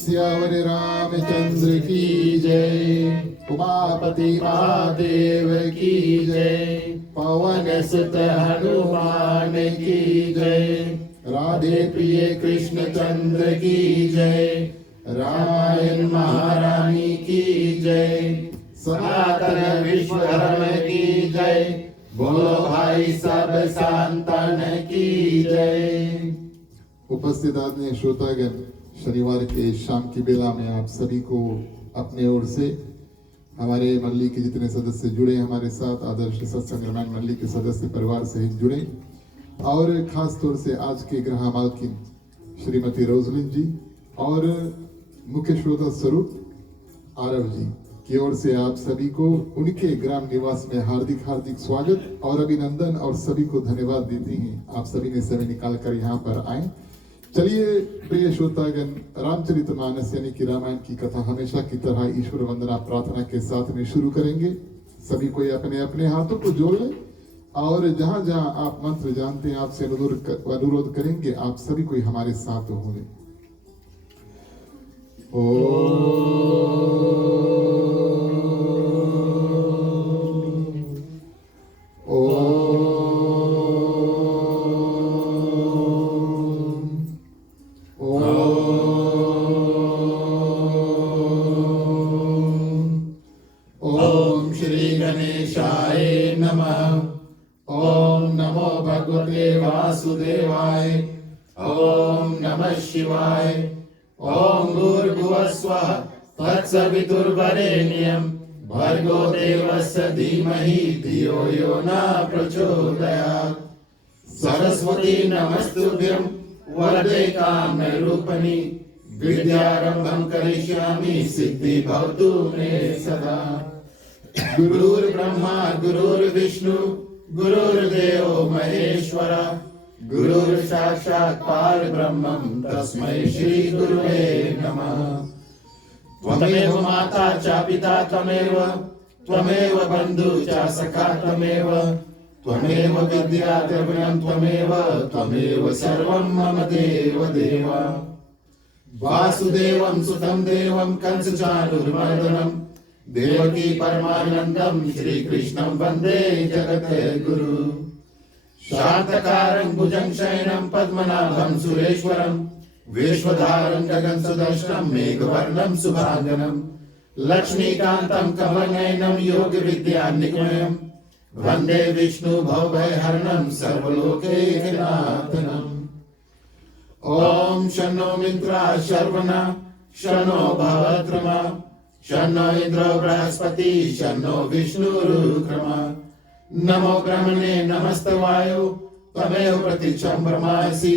सियावर रामचंद्र की जय। उमापति महादेव की जय। पवन सुत हनुमान की जय। राधे प्रिय कृष्ण चंद्र की जय। रामायण महारानी की जय। सनातन विश्व धर्म की जय। बोलो भाई सब संतान की जय। उपस्थित आदरणीय श्रोतागण, शनिवार के शाम की बेला में आप सभी को अपने ओर से हमारे मंडली के जितने सदस्य जुड़े हमारे साथ, आदर्श सत्संग रामायण मंडली के सदस्य परिवार सहित जुड़े, और खास तौर से आज के गृह मालकिन श्रीमती रोजलिन जी और मुख्य श्रोता स्वरूप आरव जी की ओर से आप सभी को उनके ग्राम निवास में हार्दिक हार्दिक स्वागत और अभिनंदन और सभी को धन्यवाद देते हैं। आप सभी ने समय निकालकर यहाँ पर आए। चलिए प्रिय श्रोतागण, रामचरितमानस यानी कि रामायण की कथा हमेशा की तरह ईश्वर वंदना प्रार्थना के साथ में शुरू करेंगे। सभी कोई अपने अपने हाथों को जोड़ ले और जहाँ जहाँ आप मंत्र जानते हैं आपसे अनुरोध करेंगे आप सभी कोई हमारे साथ होंगे। ओम श्री गणेशाय नमः। ओम नमो भगवते वासुदेवाय। ओम नमः शिवाय। ओम भूर्भुवः स्वः तत्सवितुर्वरेण्यं भर्गो देवस्य धीमहि धियो यो न प्रचोदयात्। सरस्वती नमस्तुभ्यं वरदे कामरूपिणि विद्यारंभं करिष्यामि सिद्धि भवतु मे सदा। गुरुर्ब्रह्मा गुरुर्विष्णु गुरुर्देवो महेश्वर गुरुर् साक्षात् परब्रह्मं तस्मै श्री गुरुवे नमः। त्वमेव माता च पिता त्वमेव बन्धु च सखा त्वमेव विद्या द्रविणं त्वमेव सर्वं मम देव देव। वासुदेवं सुतं देवं कंसचाणूरमर्दनं देवकी परमानन्दं श्रीकृष्णं वन्दे जगद्गुरुं। शान्तकारं भुजं शयनं पद्मनाभं सुरेश्वरं विश्वधारं गगनसदृशं मेघवर्णं शुभांगनं लक्ष्मीकान्तं कमलनयनं योगविद्यानिलयं वन्दे विष्णु भवभयहरणं सर्वलोकैकनाथनम्। ओम शन्नो मित्राः शर्वणा शन्नो भद्रमा शन्नो इंद्रो बृहस्पति शन्नो विष्णुरुक्रमा। नमो ब्रह्मणे नमस्ते वायो त्वमेव प्रतीक्षं ब्रह्मासि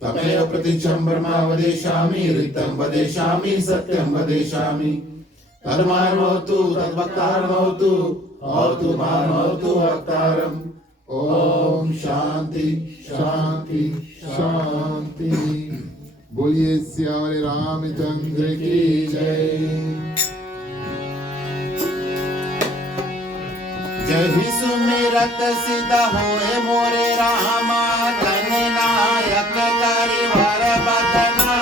त्वमेव प्रतीक्षं ब्रह्मा वदेशामि ऋतं वदेशामि सत्यं वदेशामि। तन्मार्मोऽतु तद्वक्तारमोऽतु औतु मार्मोऽतु वक्तारम्। ओम शांति शांति शांति। बोलिए सियावर रामचंद्र की जय। जहि सुमिरत सिद्ध होए मोरे रामा धन नायक करिवर बदना।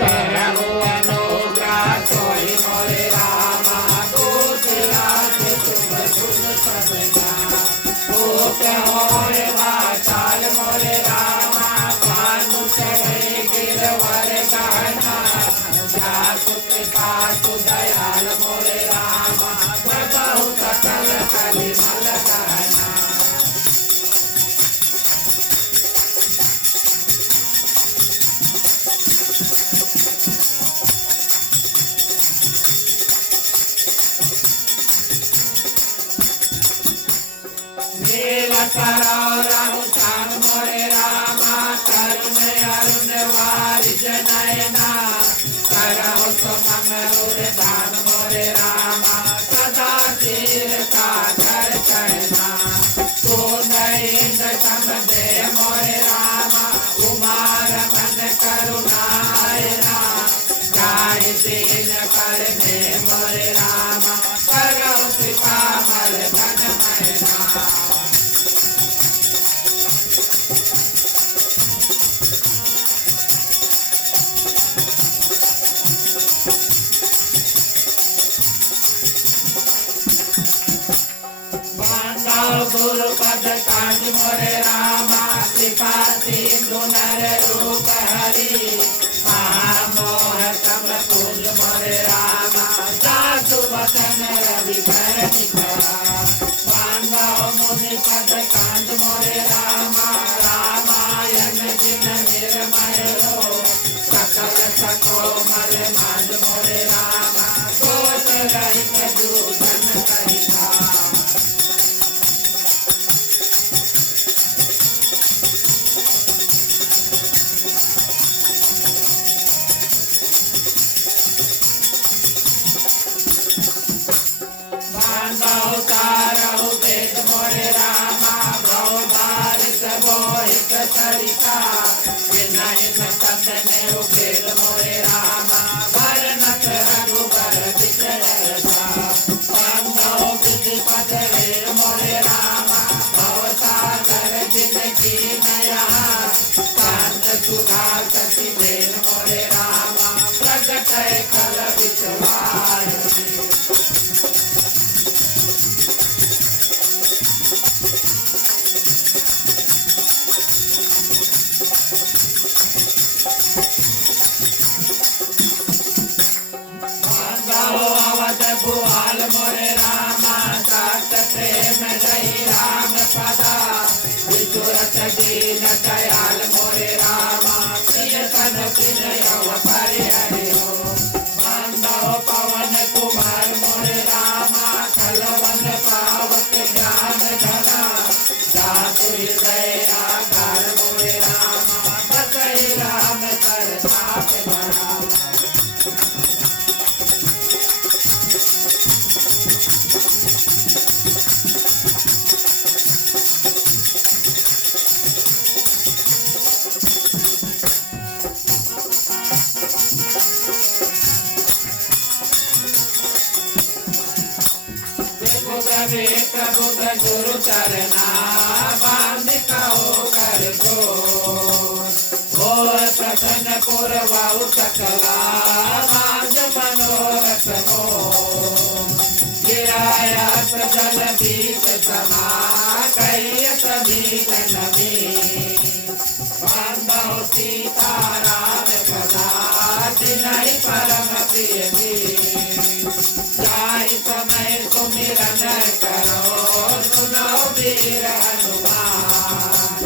करहु अनुग्रह सोई मोरे रामा दूसरात शुभ गुण सबना। होए वाचाल मोरे रामा पानु चढ़े गिरवर गाना। जासु कृपासु दयाल मोरे रामा प्रभु सकल कलिमल गाना। कराओ राहु चान मोरे रामा करुण अरुण वारिज नयना। करहु सुमन उदान मोरे रामा सदा चीर सागर चयना। सोनईंद्र सम दे मोरे रामा उमार मन करुणायना। गाय दीन कर दे मोरे रामा करहु कृपा मल धन मयना। पद कांज मोरे रामा कृपा सिंधु नर रूप हरि महामोह तम तुझ मोरे रामा सासु वचन रवि कर निकरा बांधव मुनि पद कांज मोरे रामा रामायण जिन निर्मय हो सकल सको मल मांज मोरे रामा दोष रहित दूषण कहिता तारहु वेद मोरे रामा भव बारिश बोहित सरिता विनय सतने उपेल मोरे रामा भरनत रघुबर विचरता बांधव विधिपत वीर मोरे रामा भव सागर जिनकी नया शांत सुधा सती वेल मोरे रामा प्रगट कल विचवार भुआल मोरे रामा सात प्रेम रही राम पदा विचुरत दीन दयाल मोरे रामा प्रिय तन प्रिय अवतारे हरि हो बांधव पवन कुमार मोरे रामा खलवन पावक ज्ञान धना जातु हृदय आकार मोरे रामा बसई राम कर ताप बड़ा प्रभु गुरु चरना बांध कहो कर दो और प्रसन्न पुरवाऊ सकला मांझ मनोरथ हो गिराया जल बीच समा कई सभी नबी बांधव सीता राम कदा जिनहि परम प्रिय समय सुमिरन करो सुनो वीर हनुमान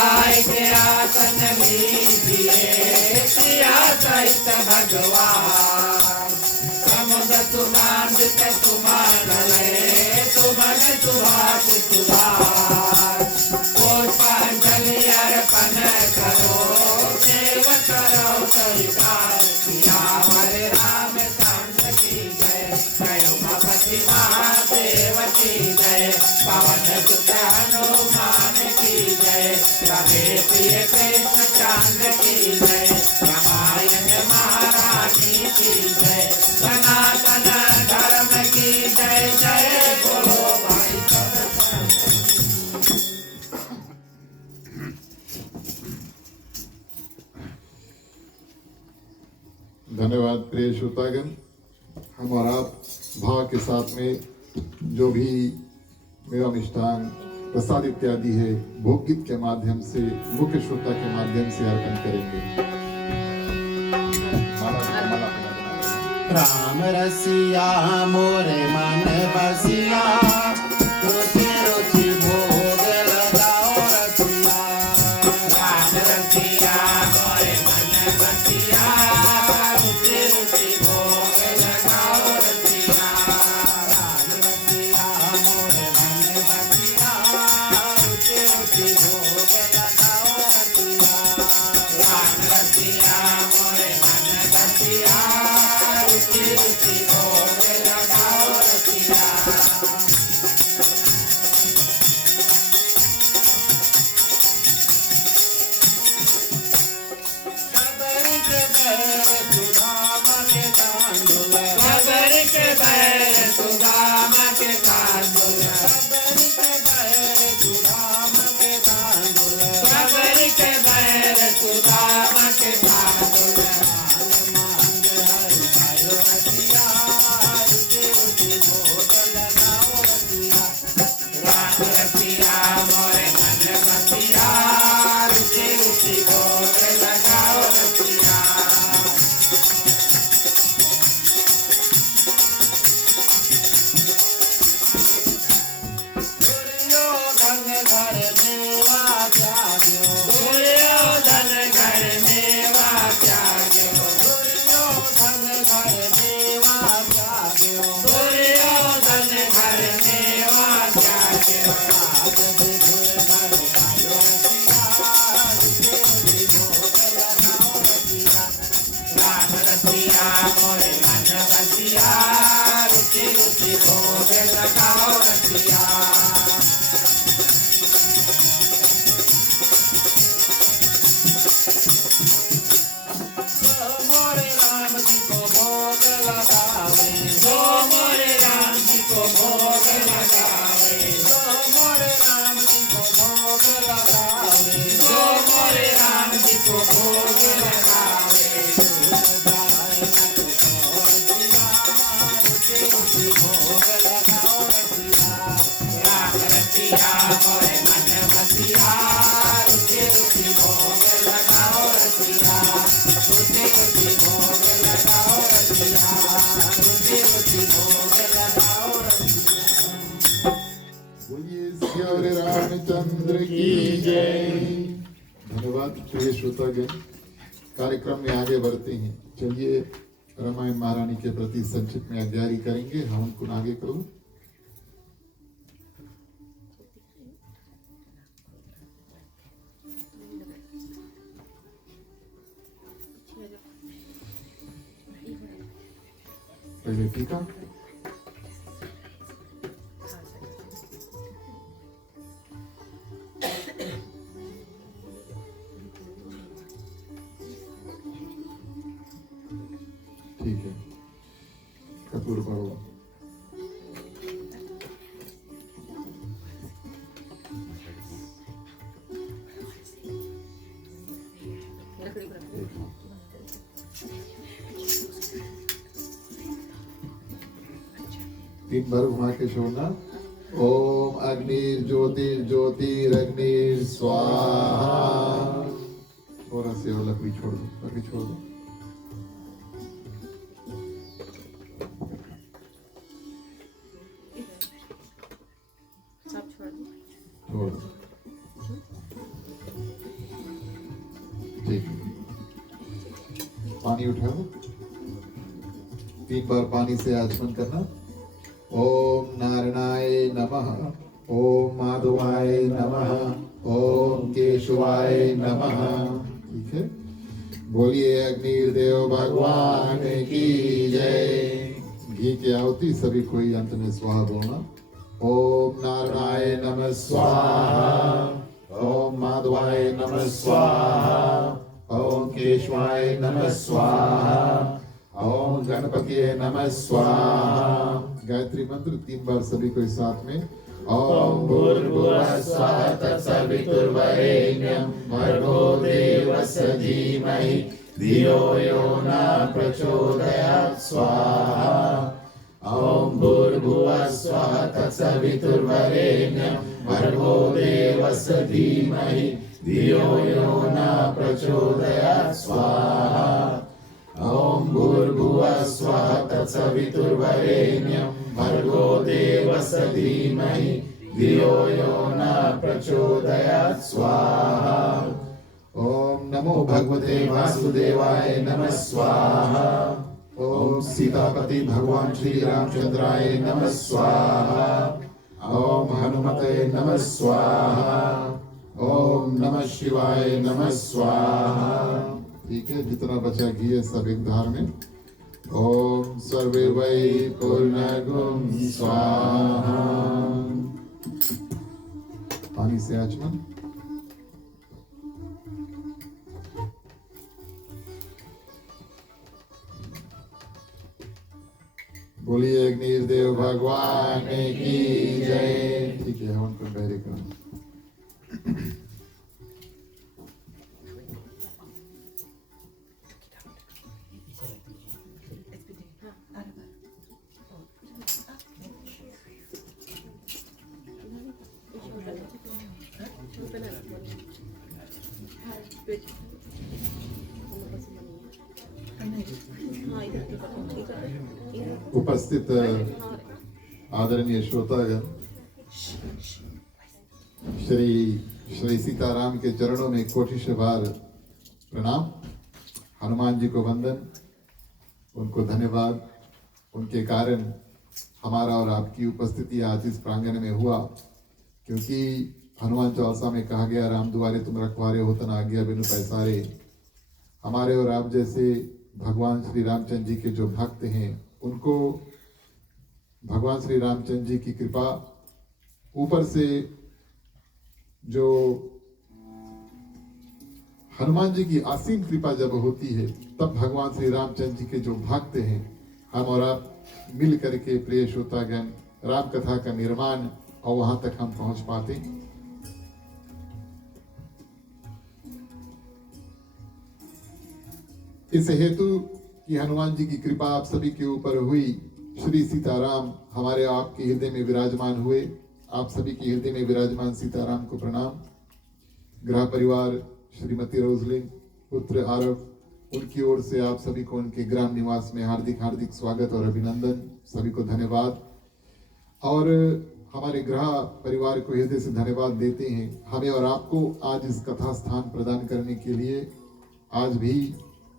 आय के आसन लीजिए सिया सहित भगवान समुद्र सुगंध के सुमन ले सुमन सुभाष सुभाष पुष्पांजलि अर्पण करो सेव करो सहिकार सिया हरे राम चंद्र की जय उमापति महादेव की जय पवन सुत हनुमान की जय राधे प्रिय कृष्ण चंद्र की जय रामायण महारानी की जय सनातन धर्म की जय जय बोलो भाई धन्यवाद प्रिय श्रोतागण। हम और आप भाव के साथ में जो भी मेवा मिष्ठान प्रसाद इत्यादि है भोग गीत के माध्यम से मुख्य श्रोता के माध्यम से अर्पण करेंगे। राम रसिया मोरे मन बसिया रुचि रुचि भोग लगाओ रसिया राम रसिया मोरे मन बसिया रुचि रुचि भोग लगाओ रसिया राम रसिया मोरे मन बसिया रुचि रुचि भोग लगाओ रसिया राम रसिया मोरे मन बसिया रुचि रुचि भोग लगाओ रसिया रसिया मोरे मन बसिया रुचि रुचि भोग लगाओ रसिया रुचि रुचि भोग लगाओ रसिया रुचि रुचि भोग लगाओ रसिया। बोलिए श्री रामचंद्र की जय। धन्यवाद प्रिय श्रोतागण। कार्यक्रम में आगे बढ़ते हैं। चलिए रामायण महारानी के प्रति संक्षिप्त में आज्ञारी करेंगे। हम उनको आगे करो। पहले टीका। ठीक है, कपूर पढ़ो। तीन बार घुमा के छोड़ना। ओम अग्निर ज्योतिर ज्योतिरग्निर स्वाहा। थोड़ा से वो लकड़ी छोड़ दो, लकड़ी छोड़ दो। छोड़ दो। ठीक, पानी उठाओ। तीन बार पानी से आचमन करना। ओम नारायणाय नमः, ओम माधवाय नमः, ओम केशवाय नमः। ठीक है, बोलिए अग्निदेव भगवान की जय। घी की आहुति सभी कोई अंत में स्वाहा बोलना। ओम नारायणाय नमः स्वाहा, ओम माधवाय नमः स्वाहा, ओम केशवाय नमः स्वाहा, ओम गणपतिये नमः स्वाहा। गायत्री मंत्र तीन बार सभी को साथ में। ओम भूर्भुवः स्वः तत्सवितुर्वरेण्यं भर्गो देवस्य धीमहि धियो यो न प्रचोदयात् स्वाहा। ओम भूर्भुवः स्वः तत्सवितुर्वरेण्यं भर्गो देवस्य धीमहि धियो यो न प्रचोदयात् स्वाहा। ओम भूर्भुवः स्वः तत्सवितुर्वरेण्यं भर्गो देवस्य धीमहि धियो यो न प्रचोदयात् स्वाहा। ओम नमो भगवते वासुदेवाय नमः स्वाहा। ओम सीतापति भगवान श्री रामचंद्राय नमः स्वाहा। ओम हनुमते नमः स्वाहा। ओम नमः शिवाय नमः स्वाहा। ठीक है, जितना बचा घी है सब एक धार में। ओम सर्वे वै पूर्णगुं स्वाहा। पानी से आचमन। बोलिए अग्निदेव भगवान की जय। ठीक है, हवन को बहरे करो। उपस्थित आदरणीय श्रोतागण, श्री सीताराम के चरणों में कोटि बार प्रणाम। हनुमान जी को वंदन, उनको धन्यवाद। उनके कारण हमारा और आपकी उपस्थिति आज इस प्रांगण में हुआ, क्योंकि हनुमान चालीसा में कहा गया, राम दुआरे तुम रखवारे हो तन आज्ञा बिनु पैसारे। हमारे और आप जैसे भगवान श्री रामचंद्र जी के जो भक्त हैं, उनको भगवान श्री रामचंद्र जी की कृपा ऊपर से जो हनुमान जी की असीम कृपा जब होती है, तब भगवान श्री रामचंद्र जी के जो भक्त हैं, हम और आप मिल करके प्रिय श्रोतागण राम कथा का निर्माण और वहां तक हम पहुंच पाते। इस हेतु कि हनुमान जी की कृपा आप सभी के ऊपर हुई, श्री सीताराम हमारे आपके हृदय में विराजमान हुए। आप सभी के हृदय में विराजमान सीताराम को प्रणाम। ग्रह परिवार श्रीमती रोजलिन, पुत्र आरव, उनकी ओर से आप सभी को उनके ग्राम निवास में हार्दिक हार्दिक स्वागत और अभिनंदन। सभी को धन्यवाद। और हमारे ग्रह परिवार को हृदय से धन्यवाद देते हैं हमें और आपको आज इस कथा स्थान प्रदान करने के लिए। आज भी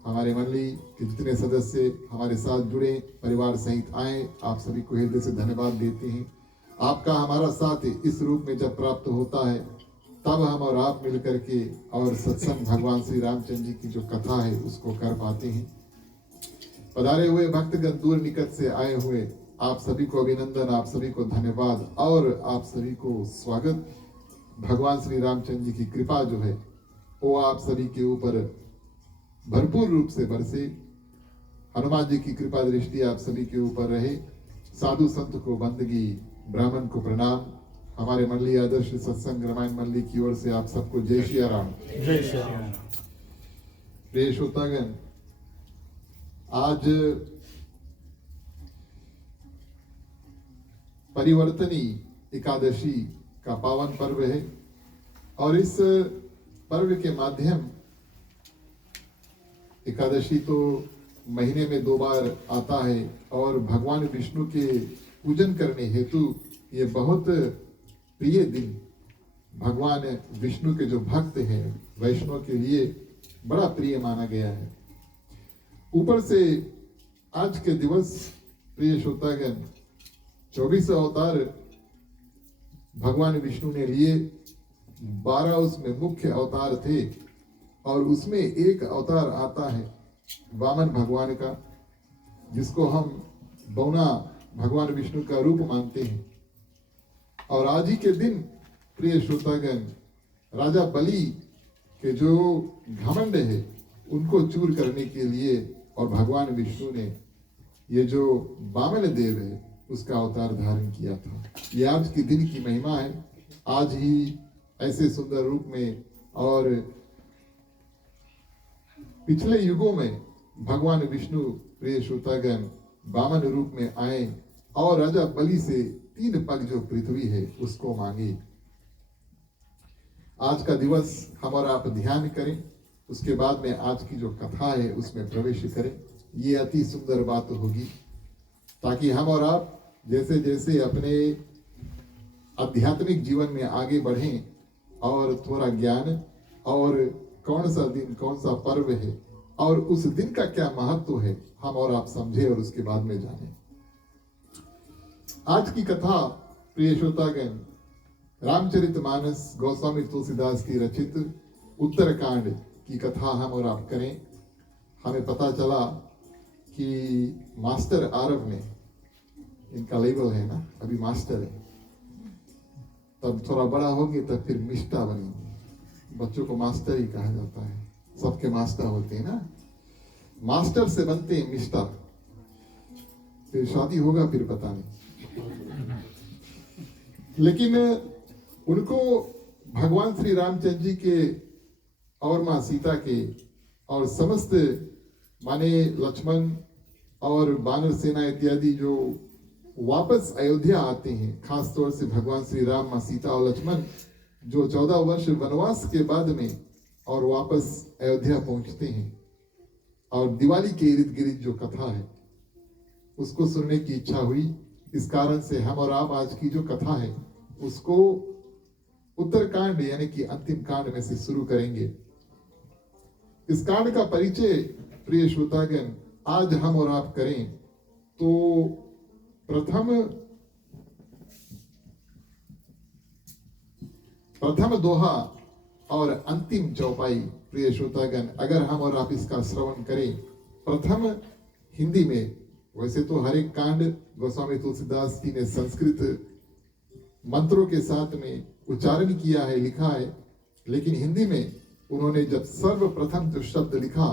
हमारे मंडली के जितने सदस्य हमारे साथ जुड़े, परिवार सहित आए, आप सभी को हृदय से धन्यवाद देते हैं। आपका हमारा साथ इस रूप में जब प्राप्त होता है तब हम और आप मिलकर के और सत्संग भगवान श्री रामचंद्र जी की जो कथा है उसको कर पाते हैं। पधारे हुए भक्तगण, दूर निकट से आए हुए आप सभी को अभिनंदन, आप सभी को धन्यवाद और आप सभी को स्वागत। भगवान श्री रामचंद्र जी की कृपा जो है वो आप सभी के ऊपर भरपूर रूप से बरसे। हनुमान जी की कृपा दृष्टि आप सभी के ऊपर रहे। साधु संत को बंदगी, ब्राह्मण को प्रणाम। हमारे मंडली आदर्श सत्संग रामायण मंडली की ओर से आप सबको जय श्री राम। जय श्री राम। प्रिय श्रोतागण, आज परिवर्तनी एकादशी का पावन पर्व है और इस पर्व के माध्यम, एकादशी तो महीने में 2 बार आता है और भगवान विष्णु के पूजन करने हेतु ये बहुत प्रिय दिन भगवान विष्णु के जो भक्त हैं वैष्णव के लिए बड़ा प्रिय माना गया है। ऊपर से आज के दिवस प्रिय श्रोतागण 24 अवतार भगवान विष्णु ने लिए। 12 उसमें मुख्य अवतार थे और उसमें एक अवतार आता है वामन भगवान का, जिसको हम बौना भगवान विष्णु का रूप मानते हैं। और आज ही के दिन प्रिय श्रोतागण, राजा बलि के जो घमंड है उनको चूर करने के लिए और भगवान विष्णु ने ये जो वामन देव है उसका अवतार धारण किया था। ये आज के दिन की महिमा है। आज ही ऐसे सुंदर रूप में और पिछले युगों में भगवान विष्णु प्रिय श्रोतागण वामन रूप में आए और राजा बलि से 3 पग जो पृथ्वी है उसको मांगे। आज का दिवस हम और आप ध्यान करें, उसके बाद में आज की जो कथा है उसमें प्रवेश करें। ये अति सुंदर बात होगी ताकि हम और आप जैसे जैसे अपने आध्यात्मिक जीवन में आगे बढ़ें और थोड़ा ज्ञान और कौन सा दिन, कौन सा पर्व है और उस दिन का क्या महत्व है हम और आप समझे और उसके बाद में जाने। आज की कथा प्रिय श्रोतागण रामचरितमानस गोस्वामी तुलसीदास की रचित उत्तरकांड की कथा हम और आप करें। हमें पता चला कि मास्टर आरव ने, इनका लेबल है ना, अभी मास्टर है, तब थोड़ा बड़ा होंगे तब फिर मिस्टा बनेंगे। बच्चों को मास्टर ही कहा जाता है, सबके मास्टर होते हैं ना, मास्टर से बनते हैं मिस्टर। फिर शादी होगा फिर पता नहीं। लेकिन उनको भगवान श्री रामचंद्र जी के और माँ सीता के और समस्त माने लक्ष्मण और वानर सेना इत्यादि जो वापस अयोध्या आते हैं, खास तौर से भगवान श्री राम, माँ सीता और लक्ष्मण जो 14 वर्ष वनवास के बाद में और वापस अयोध्या पहुंचते हैं और दिवाली के इर्द गिर्द जो कथा है उसको सुनने की इच्छा हुई। इस कारण से हम और आप आज की जो कथा है उसको उत्तरकांड यानी कि अंतिम कांड में से शुरू करेंगे। इस कांड का परिचय प्रिय श्रोतागण आज हम और आप करें तो प्रथम दोहा और अंतिम चौपाई प्रिय श्रोतागण अगर हम और आप इसका श्रवण करें, प्रथम हिंदी में, वैसे तो हर एक कांड गोस्वामी तुलसीदास जी ने संस्कृत मंत्रों के साथ में उच्चारण किया है, लिखा है, लेकिन हिंदी में उन्होंने जब सर्वप्रथम जो शब्द लिखा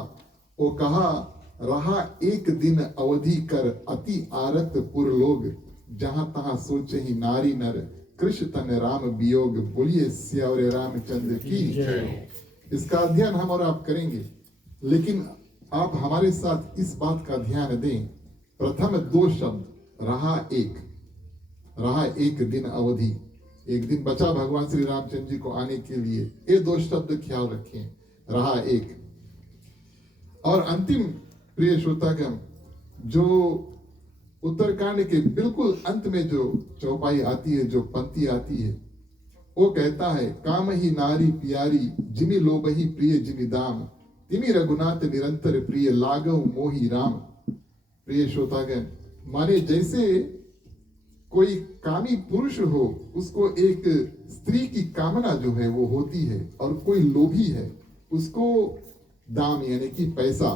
वो कहा, रहा एक दिन अवधि कर अति आरत पुर लोग, जहां तहां सोचे ही नारी नर कृष्ण तन राम वियोग, बोलिए सियावरे रामचंद्र की जय। इसका अध्ययन हम और आप करेंगे, लेकिन आप हमारे साथ इस बात का ध्यान दें, प्रथम 2 शब्द रहा एक दिन अवधि, एक दिन बचा भगवान श्री रामचंद्र जी को आने के लिए। ये दो शब्द ख्याल रखें, रहा एक। और अंतिम प्रिय श्रोतागण, जो उत्तरकांड के बिल्कुल अंत में जो चौपाई आती है, जो पंक्ति आती है, वो कहता है, काम ही नारी प्यारी जिमि लोबही प्रिय जिमि दाम, तिमि रघुनाथ निरंतर प्रिय लागव मोहि राम। प्रिय श्रोतागण, माने जैसे कोई कामी पुरुष हो, उसको एक स्त्री की कामना जो है वो होती है, और कोई लोभी है, उसको दाम यानी कि पैसा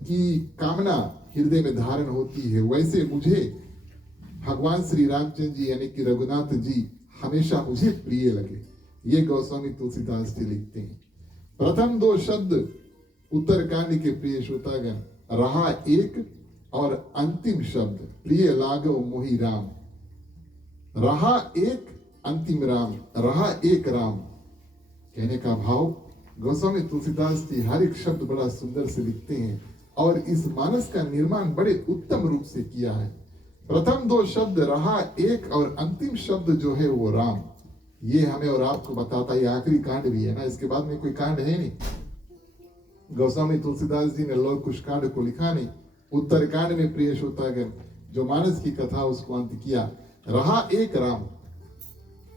की कामना हृदय में धारण होती है। वैसे मुझे भगवान श्री रामचंद्र जी यानी कि रघुनाथ जी हमेशा मुझे प्रिय लगे। ये गोस्वामी तुलसीदास जी लिखते हैं। प्रथम दो शब्द उत्तरकांड के प्रिय श्रोतागण, रहा एक, और अंतिम शब्द प्रिय लागव मोहि राम। रहा एक, अंतिम राम, रहा एक राम। कहने का भाव, गोस्वामी तुलसीदास जी हर एक शब्द बड़ा सुंदर से लिखते हैं, और इस मानस का निर्माण बड़े उत्तम रूप से किया है। प्रथम दो शब्द रहा एक, और अंतिम शब्द जो है वो राम। ये हमें और आपको बताता है, आखिरी कांड भी है ना, इसके बाद में कोई कांड है नहीं। गोस्वामी तुलसीदास जी ने लौह कुश कांड को लिखा नहीं। उत्तरकांड में प्रिय श्रोतागण जो मानस की कथा उसको अंत किया, रहा एक राम,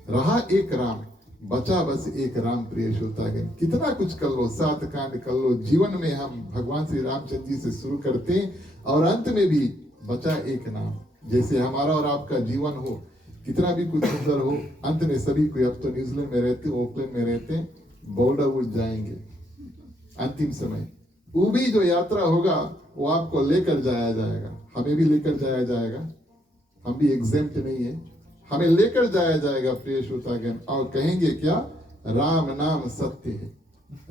रहा एक राम, बचा बस एक राम। प्रिय श्रोतागण, कितना कुछ कर लो, 7 कांड कर लो, जीवन में हम भगवान श्री रामचंद्र जी से शुरू करते हैं और अंत में भी बचा एक नाम। जैसे हमारा और आपका जीवन हो, कितना भी कुछ सुंदर हो, अंत में सभी कोई, अब तो न्यूजीलैंड में रहते, ओकलैंड में रहते, बॉर्डर जाएंगे अंतिम समय। वो भी जो यात्रा होगा वो आपको लेकर जाया जाएगा, हमें भी लेकर जाया जाएगा, हम भी एग्जेम्प्ट नहीं है, हमें लेकर जाया जाएगा प्रिय श्रोतागण। और कहेंगे क्या, राम नाम सत्य है,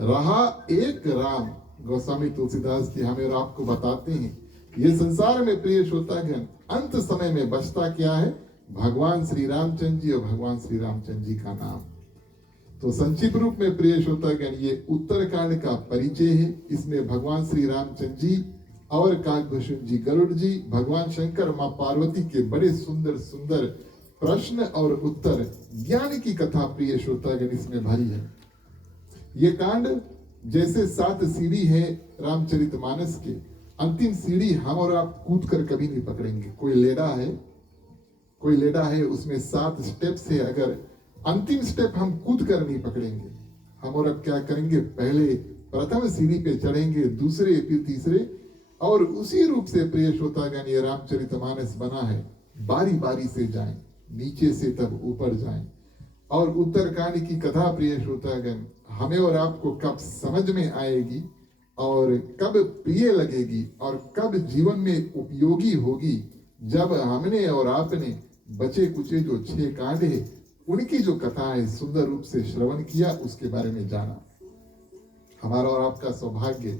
रहा एक राम। गोस्वामी तुलसीदास जी हमें और आपको बताते हैं, ये संसार में प्रिय श्रोतागण अंत समय में बचता क्या है, भगवान श्री रामचंद्र जी और भगवान श्री रामचंद्र जी का नाम। तो संक्षिप्त रूप में प्रिय श्रोतागण ये उत्तरकांड का परिचय है। इसमें भगवान श्री रामचंद्र जी और काकभूषण जी गरुड़ जी, भगवान शंकर, मां पार्वती के बड़े सुंदर सुंदर प्रश्न और उत्तर, ज्ञान की कथा प्रिय श्रोतागण इसमें भरी है। ये कांड जैसे 7 सीढ़ी है रामचरितमानस के, अंतिम सीढ़ी हम और आप कूद कर कभी नहीं पकड़ेंगे। कोई लेडा है, उसमें 7 स्टेप्स है, अगर अंतिम स्टेप हम कूद कर नहीं पकड़ेंगे, हम और अब क्या करेंगे, पहले प्रथम सीढ़ी पे चढ़ेंगे, दूसरे फिर तीसरे, और उसी रूप से प्रिय श्रोतागण ये रामचरितमानस बना है। बारी बारी से जाएं, नीचे से तब ऊपर जाएं। और उत्तरकांड की कथा प्रिय श्रोतागण हमें और आपको कब समझ में आएगी और कब प्रिय लगेगी और कब जीवन में उपयोगी होगी, जब हमने और आपने बचे कुचे जो 6 कांड है उनकी जो कथा है सुंदर रूप से श्रवण किया, उसके बारे में जाना। हमारा और आपका सौभाग्य,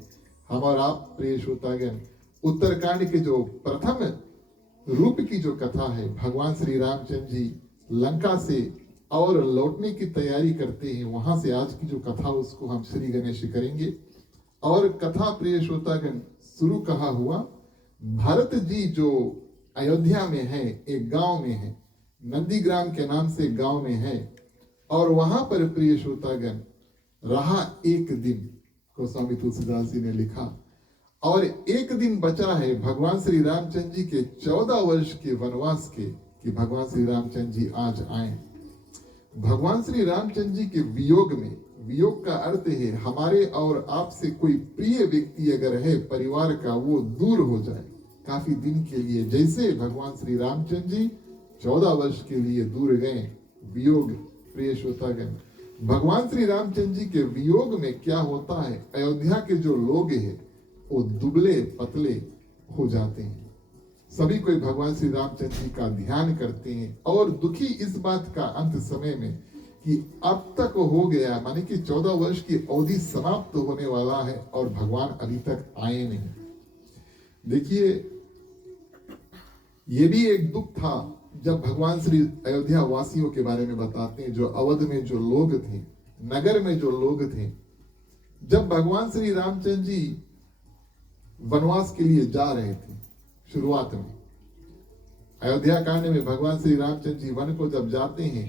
हम और आप प्रिय श्रोतागण उत्तरकांड के जो प्रथम रूप की जो कथा है, भगवान श्री रामचंद्र जी लंका से और लौटने की तैयारी करते हैं, वहां से आज की जो कथा उसको हम श्री गणेश करेंगे। और कथा प्रिय श्रोतागण शुरू कहा हुआ, भरत जी जो अयोध्या में है, एक गांव में है, नंदीग्राम के नाम से गांव में है, और वहां पर प्रिय श्रोतागण रहा एक दिन, गोस्वामी तुलसीदास जी ने लिखा, और एक दिन बचा है भगवान श्री रामचंद्र जी के 14 वर्ष के वनवास के, कि भगवान श्री रामचंद्र जी आज आए। भगवान श्री रामचंद्र जी के वियोग में, वियोग का अर्थ है हमारे और आपसे कोई प्रिय व्यक्ति अगर है परिवार का, वो दूर हो जाए काफी दिन के लिए, जैसे भगवान श्री रामचंद्र जी 14 वर्ष के लिए दूर गए। वियोग प्रिय श्रोतागण, भगवान श्री रामचंद्र जी के वियोग में क्या होता है, अयोध्या के जो लोग हैं वो दुबले पतले हो जाते हैं। सभी कोई भगवान श्री रामचंद्र जी का ध्यान करते हैं और दुखी इस बात का अंत समय में कि अब तक हो गया, माने कि 14 वर्ष की अवधि समाप्त होने वाला है और भगवान अभी तक आए नहीं। देखिए, ये भी एक दुख था जब भगवान श्री अयोध्या वासियों के बारे में बताते हैं, जो अवध में जो लोग थे, नगर में जो लोग थे, जब भगवान श्री रामचंद्र जी वनवास के लिए जा रहे थे, शुरुआत में अयोध्या कांड में भगवान श्री रामचंद्र जी वन को जब जाते हैं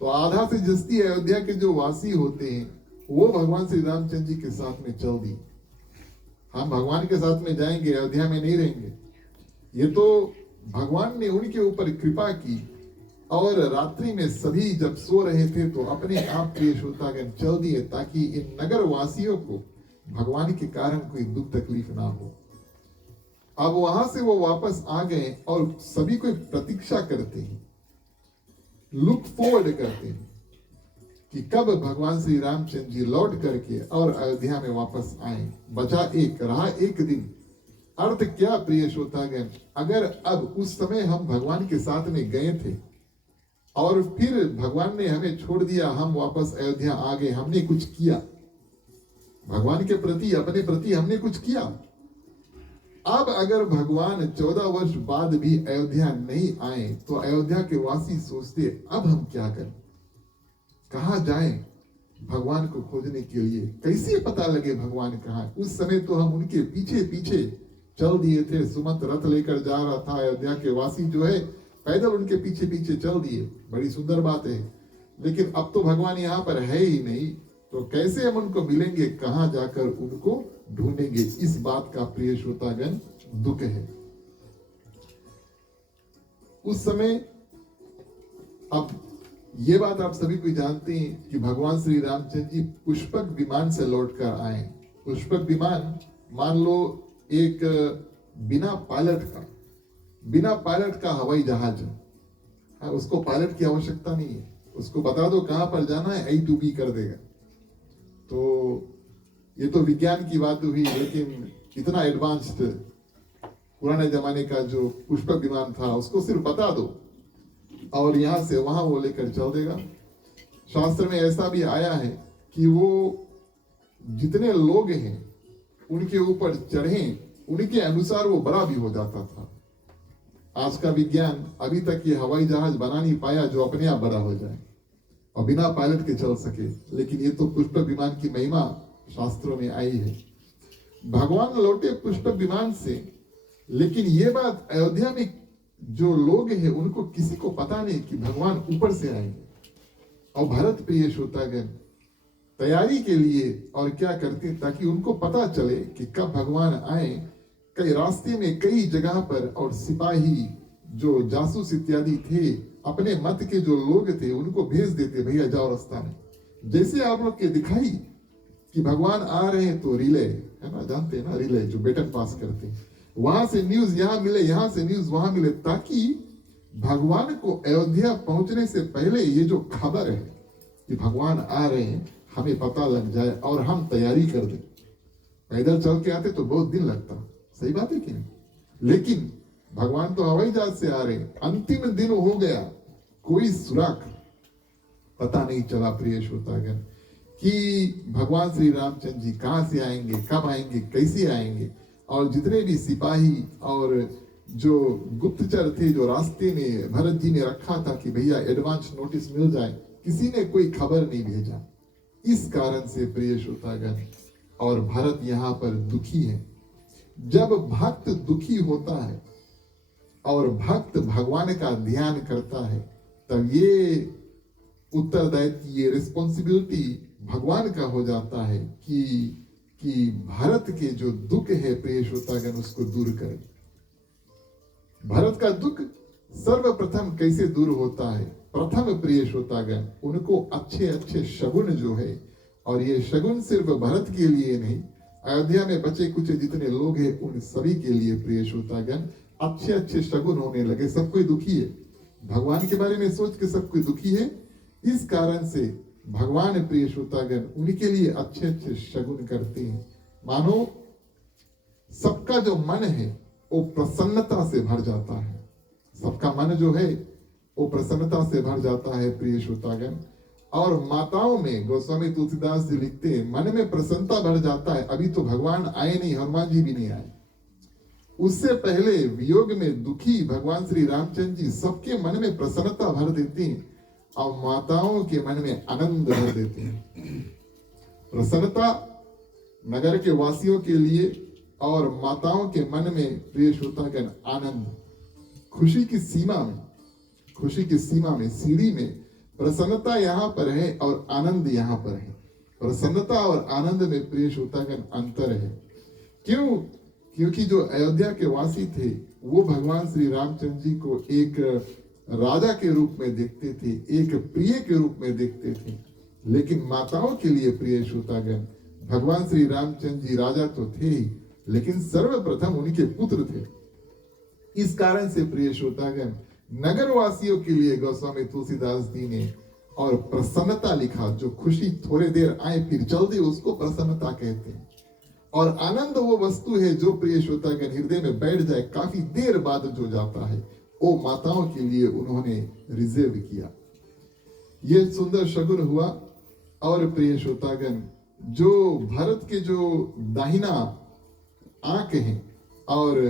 तो आधा से जस्ती अयोध्या के जो वासी होते हैं वो भगवान श्री रामचंद्र जी के साथ में चल दिए। हम भगवान के साथ में जाएंगे, अयोध्या में नहीं रहेंगे। ये तो भगवान ने उनके ऊपर कृपा की और रात्रि में सभी जब सो रहे थे तो अपने आप प्रिय श्रोतागण चल दिए ताकि इन नगर वासियों को भगवान के कारण कोई दुख तकलीफ ना हो। अब वहां से वो वापस आ गए और सभी कोई प्रतीक्षा करते हैं, लुक फॉरवर्ड करते हैं कि कब भगवान श्री रामचंद्र जी लौट करके और अयोध्या में वापस आए। बचा एक, रहा एक दिन। अर्थ क्या प्रिय श्रोतागण, अगर अब उस समय हम भगवान के साथ में गए थे और फिर भगवान ने हमें छोड़ दिया, हम वापस अयोध्या आ गए, हमने कुछ किया भगवान के प्रति, अपने प्रति हमने कुछ किया। अब अगर भगवान 14 वर्ष बाद भी अयोध्या नहीं आए तो अयोध्या के वासी सोचते अब हम क्या करें, कहां जाएं भगवान को खोजने के लिए, कैसे पता लगे भगवान कहाँ। उस समय तो हम उनके पीछे पीछे चल दिए थे, सुमंत रथ लेकर जा रहा था, अयोध्या के वासी जो है पैदल उनके पीछे पीछे चल दिए, बड़ी सुंदर बात है। लेकिन अब तो भगवान यहाँ पर है ही नहीं, तो कैसे हम उनको मिलेंगे, कहां जाकर उनको ढूंढेंगे। इस बात का प्रिय श्रोतागण दुख है। उस समय अब ये बात आप सभी को जानते हैं कि भगवान श्री रामचंद्र जी पुष्पक विमान से लौटकर आए। पुष्पक विमान मान लो एक बिना पायलट का हवाई जहाज है। उसको पायलट की आवश्यकता नहीं है, उसको बता दो कहां पर जाना है, A to B कर देगा। तो ये तो विज्ञान की बात हुई, लेकिन इतना एडवांस्ड पुराने जमाने का जो पुष्पक विमान था उसको सिर्फ बता दो और यहां से वहां वो लेकर चल देगा। शास्त्र में ऐसा भी आया है कि वो जितने लोग हैं उनके ऊपर चढ़े उनके अनुसार वो बड़ा भी हो जाता था। आज का विज्ञान अभी तक ये हवाई जहाज बना नहीं पाया जो अपने आप बड़ा हो जाए और बिना पायलट के चल सके, लेकिन ये तो पुष्पक विमान की महिमा शास्त्रों में आई है। भगवान लौटे पुष्पक विमान से, लेकिन ये बात अयोध्या में जो लोग हैं उनको किसी को पता नहीं कि भगवान ऊपर से आएंगे। और भरत प्रिय श्रोतागण तैयारी के लिए और क्या करते ताकि उनको पता चले कि कब भगवान आए। कई रास्ते में कई जगह पर और सिपाही जो जासूस इत्यादि थे, अपने मत के जो लोग थे उनको भेज देते, भैया जाओ रास्ता में। जैसे आप लोग के दिखाई कि भगवान आ रहे हैं तो रिले है ना, जानते हैं ना रिले, जो बेटन पास करते हैं, वहां से न्यूज यहाँ मिले, यहाँ से न्यूज वहां मिले, ताकि भगवान को अयोध्या पहुंचने से पहले ये जो खबर है कि भगवान आ रहे हैं हमें पता लग जाए और हम तैयारी कर दें। पैदल चल के आते तो बहुत दिन लगता, सही बात है कि नहीं, लेकिन भगवान तो हवाई जहाज से आ रहे हैं। अंतिम दिन हो गया, कोई सुराग पता नहीं चला प्रिय श्रोतागण कि भगवान श्री रामचंद्र जी कहां से आएंगे, कब आएंगे, कैसे आएंगे। और जितने भी सिपाही और जो गुप्तचर थे जो रास्ते में भरत जी ने रखा था कि भैया एडवांस नोटिस मिल जाए, किसी ने कोई खबर नहीं भेजा। इस कारण से प्रिय श्रोतागण और भरत यहाँ पर दुखी है। जब भक्त दुखी होता है और भक्त भगवान का ध्यान करता है तब ये उत्तरदायित्व, ये रिस्पॉन्सिबिलिटी भगवान का हो जाता है कि भरत के जो दुख है प्रिय श्रोतागण उसको दूर करे। भरत का दुख सर्वप्रथम कैसे दूर होता है? प्रथम प्रिय श्रोतागण उनको अच्छे अच्छे शगुन जो है, और ये शगुन सिर्फ भरत के लिए नहीं, अयोध्या में बचे कुछ जितने लोग हैं उन सभी के लिए प्रिय श्रोतागण अच्छे अच्छे शगुन होने लगे। सब कोई दुखी है, भगवान के बारे में सोच के सब कोई दुखी है। इस कारण से भगवान प्रिय श्रोतागण उनके लिए अच्छे अच्छे शगुन करते हैं। मानो सबका जो मन है वो प्रसन्नता से भर जाता है, सबका मन जो है वो प्रसन्नता से भर जाता है प्रिय श्रोतागण। और माताओं में गोस्वामी तुलसीदास जी लिखते हैं मन में प्रसन्नता भर जाता है। अभी तो भगवान आए नहीं, हनुमान जी भी नहीं आए, उससे पहले वियोग में दुखी भगवान श्री रामचंद्र जी सबके मन में प्रसन्नता भर देते हैं और माताओं के मन में आनंद भर देते हैं। प्रसन्नता नगर के वासियों के लिए और माताओं के मन में प्रिय श्रोतागण आनंद। खुशी की सीमा में सीढ़ी में प्रसन्नता यहाँ पर है और आनंद यहाँ पर है। प्रसन्नता और आनंद में प्रिय श्रोतागण अंतर है। क्यों? क्योंकि जो अयोध्या के वासी थे वो भगवान श्री रामचंद्र जी को एक राजा के रूप में देखते थे, एक प्रिय के रूप में देखते थे। लेकिन माताओं के लिए प्रिय श्रोतागण भगवान श्री रामचंद्र जी राजा तो थे ही, लेकिन सर्वप्रथम उनके पुत्र थे। इस कारण से प्रिय श्रोतागण नगर वासियों के लिए गोस्वामी तुलसीदास जी ने और प्रसन्नता लिखा। जो खुशी थोड़े देर आए फिर चल दी उसको प्रसन्नता कहते हैं। और आनंद वो वस्तु है जो प्रिय श्रोतागण हृदय में बैठ जाए, काफी देर बाद जो जाता है, वो माताओं के लिए उन्होंने रिजर्व किया। ये सुंदर शगुन हुआ। और प्रिय श्रोतागण जो भरत के जो दाहिना आंख है और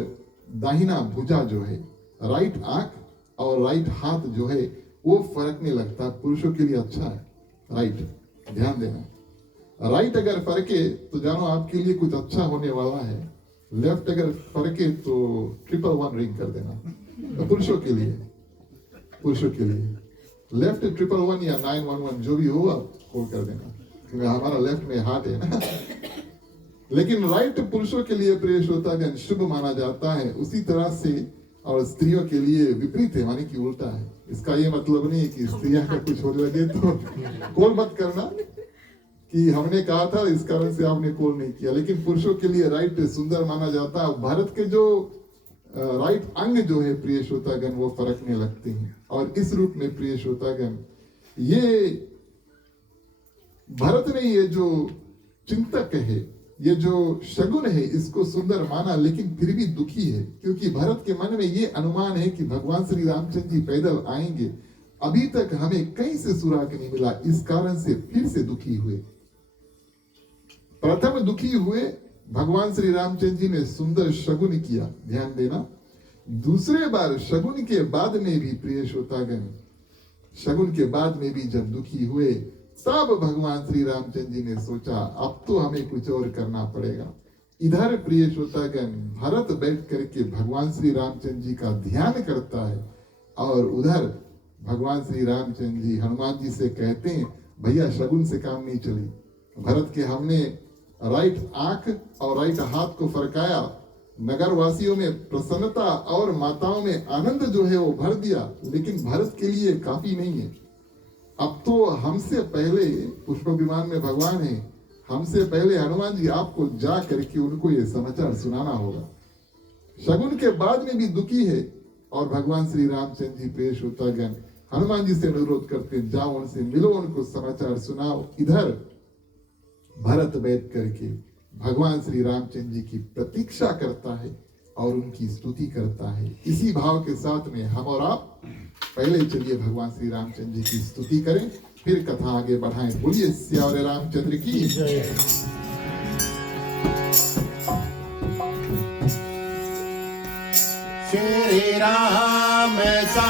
दाहिना भुजा जो है, राइट आंख और राइट हाथ जो है वो फरकने लगता। पुरुषों के लिए अच्छा है राइट, ध्यान देना। राइट अगर फरके तो जानो आपके लिए कुछ अच्छा होने वाला है। लेफ्ट अगर फरके तो 111 रिंग कर देना। तो पुरुषों के लिए लेफ्ट 111 या 911 जो भी हो आप कॉल कर देना, क्योंकि हमारा लेफ्ट में हार्ट है ना। लेकिन राइट पुरुषों के लिए प्रिय श्रोतागण शुभ माना जाता है, उसी तरह से और स्त्रियों के लिए विपरीत है, माने कि उल्टा है। इसका ये मतलब नहीं है कि स्त्रियां का कुछ होने लगे तो कॉल मत करना कि हमने कहा था इस कारण से आपने कॉल नहीं किया। लेकिन पुरुषों के लिए राइट सुंदर माना जाता है। भारत के जो राइट अंग जो है प्रिय श्रोतागण वो फरकने लगते हैं। और इस रूप में प्रिय श्रोतागण ये भरत ने ये जो चिंतक है, ये जो शगुन है, इसको सुंदर माना, लेकिन फिर भी दुखी है। क्योंकि भरत के मन में ये अनुमान है कि भगवान श्री रामचंद्र जी पैदल आएंगे, अभी तक हमें कहीं से सुराग नहीं मिला। इस कारण से फिर से दुखी हुए। प्रथम दुखी हुए, भगवान श्री रामचंद्र जी ने सुंदर शगुन किया, ध्यान देना। दूसरे बार शगुन के बाद में भी प्रिय श्रोतागण, शगुन के बाद में भी जब दुखी हुए, तब भगवान श्री रामचंद्र जी ने सोचा अब तो हमें कुछ और करना पड़ेगा। इधर प्रिय श्रोतागण भरत बैठ करके भगवान श्री रामचंद्र जी का ध्यान करता है, और उधर भगवान श्री रामचंद्र जी हनुमान जी से कहते हैं भैया शगुन से काम नहीं चली। भरत के हमने राइट आंख और राइट हाथ को फरकाया, नगर वासियों में प्रसन्नता और माताओं में आनंद जो है वो भर दिया, लेकिन भरत के लिए काफी नहीं है। अब तो हमसे पहले पुष्प विमान में भगवान है, हमसे पहले हनुमान जी आपको जा करके उनको ये समाचार सुनाना होगा। शगुन के बाद में भी दुखी है, और भगवान श्री रामचंद्र जी प्रिय श्रोतागण हनुमान जी से अनुरोध करते हैं जाओ उनसे मिलो, उनको समाचार सुनाओ। इधर भरत बैठ करके भगवान श्री रामचंद्र जी की प्रतीक्षा करता है और उनकी स्तुति करता है। इसी भाव के साथ में हम और आप पहले चलिए भगवान श्री रामचंद्र जी की स्तुति करें, फिर कथा आगे बढ़ाएं। बोलिए सियावर रामचंद्र की जय। श्री रामचंद्र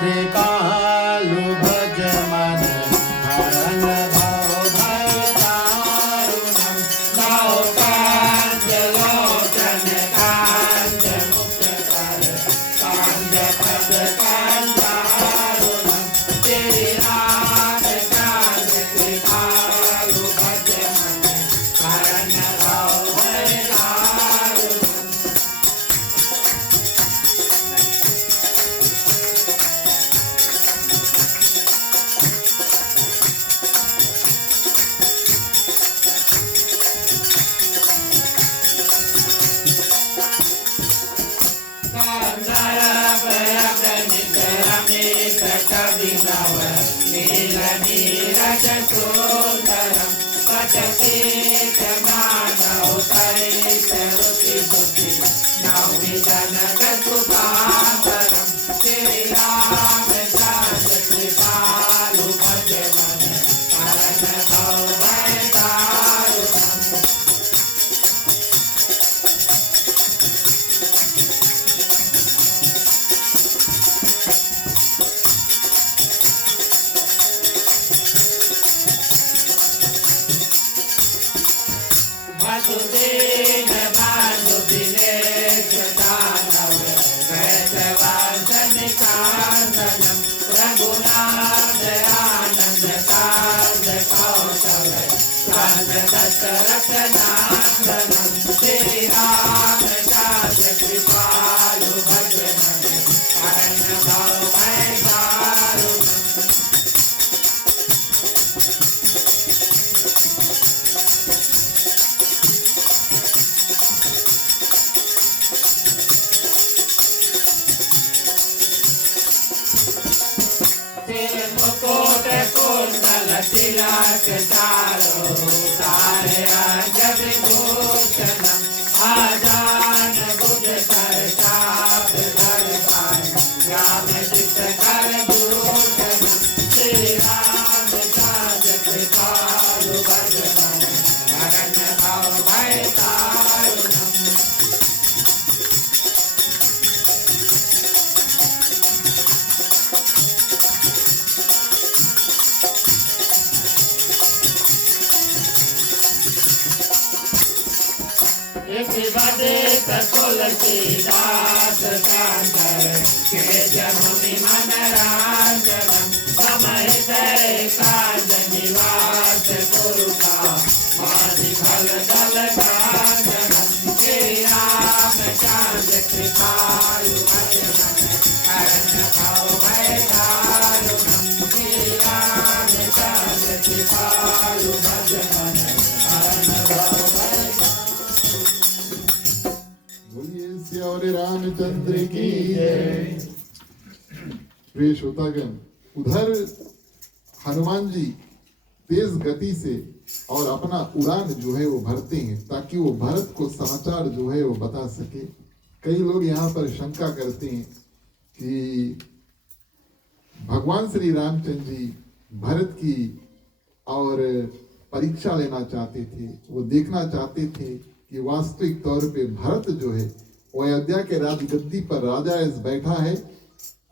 कृपालु भज मन हरन भव भय दारुणम नौ कांज लोचन कांज मुक्त कर कांज पद कांजारुणम श्री रामचंद्र कृपालु भज मन हरन भव भय दारुणम। वसुदेव बांधु दिनेश दानव कैतवासन कांदनम रघुनाथ दशरथ नंदनम श्री रामचंद्र कृपालु भजन शरण भव भय दारुण मुकुट कुंडल तिलक चारो तारे अंजन भूषणम आजान भुज प्रताप धर पान राम चित कर भूषणम श्री रामचंद्र कृपालु भजन शरण भव भय दारुणम बदित तुलसीदास शंकर के जमुनि मन राजनम समय काज निवास गुरु का माधि फल दल काजनम श्री रामचंद्र कृपालु भजन शरण भव भय दारुणम श्री रामचंद्र कृपालु भजन शरण भव भय बोलिए और रामचंद्र की जय। प्रिय श्रोतागण, उधर हनुमान जी तेज गति से और अपना उड़ान जो है वो भरते हैं ताकि वो भरत को समाचार जो है वो बता सके। कई लोग यहाँ पर शंका करते हैं कि भगवान श्री रामचंद्र जी भरत की और परीक्षा लेना चाहते थे। वो देखना चाहते थे कि वास्तविक तौर पे भरत जो है वो अयोध्या के राजगद्दी पर राजा इस बैठा है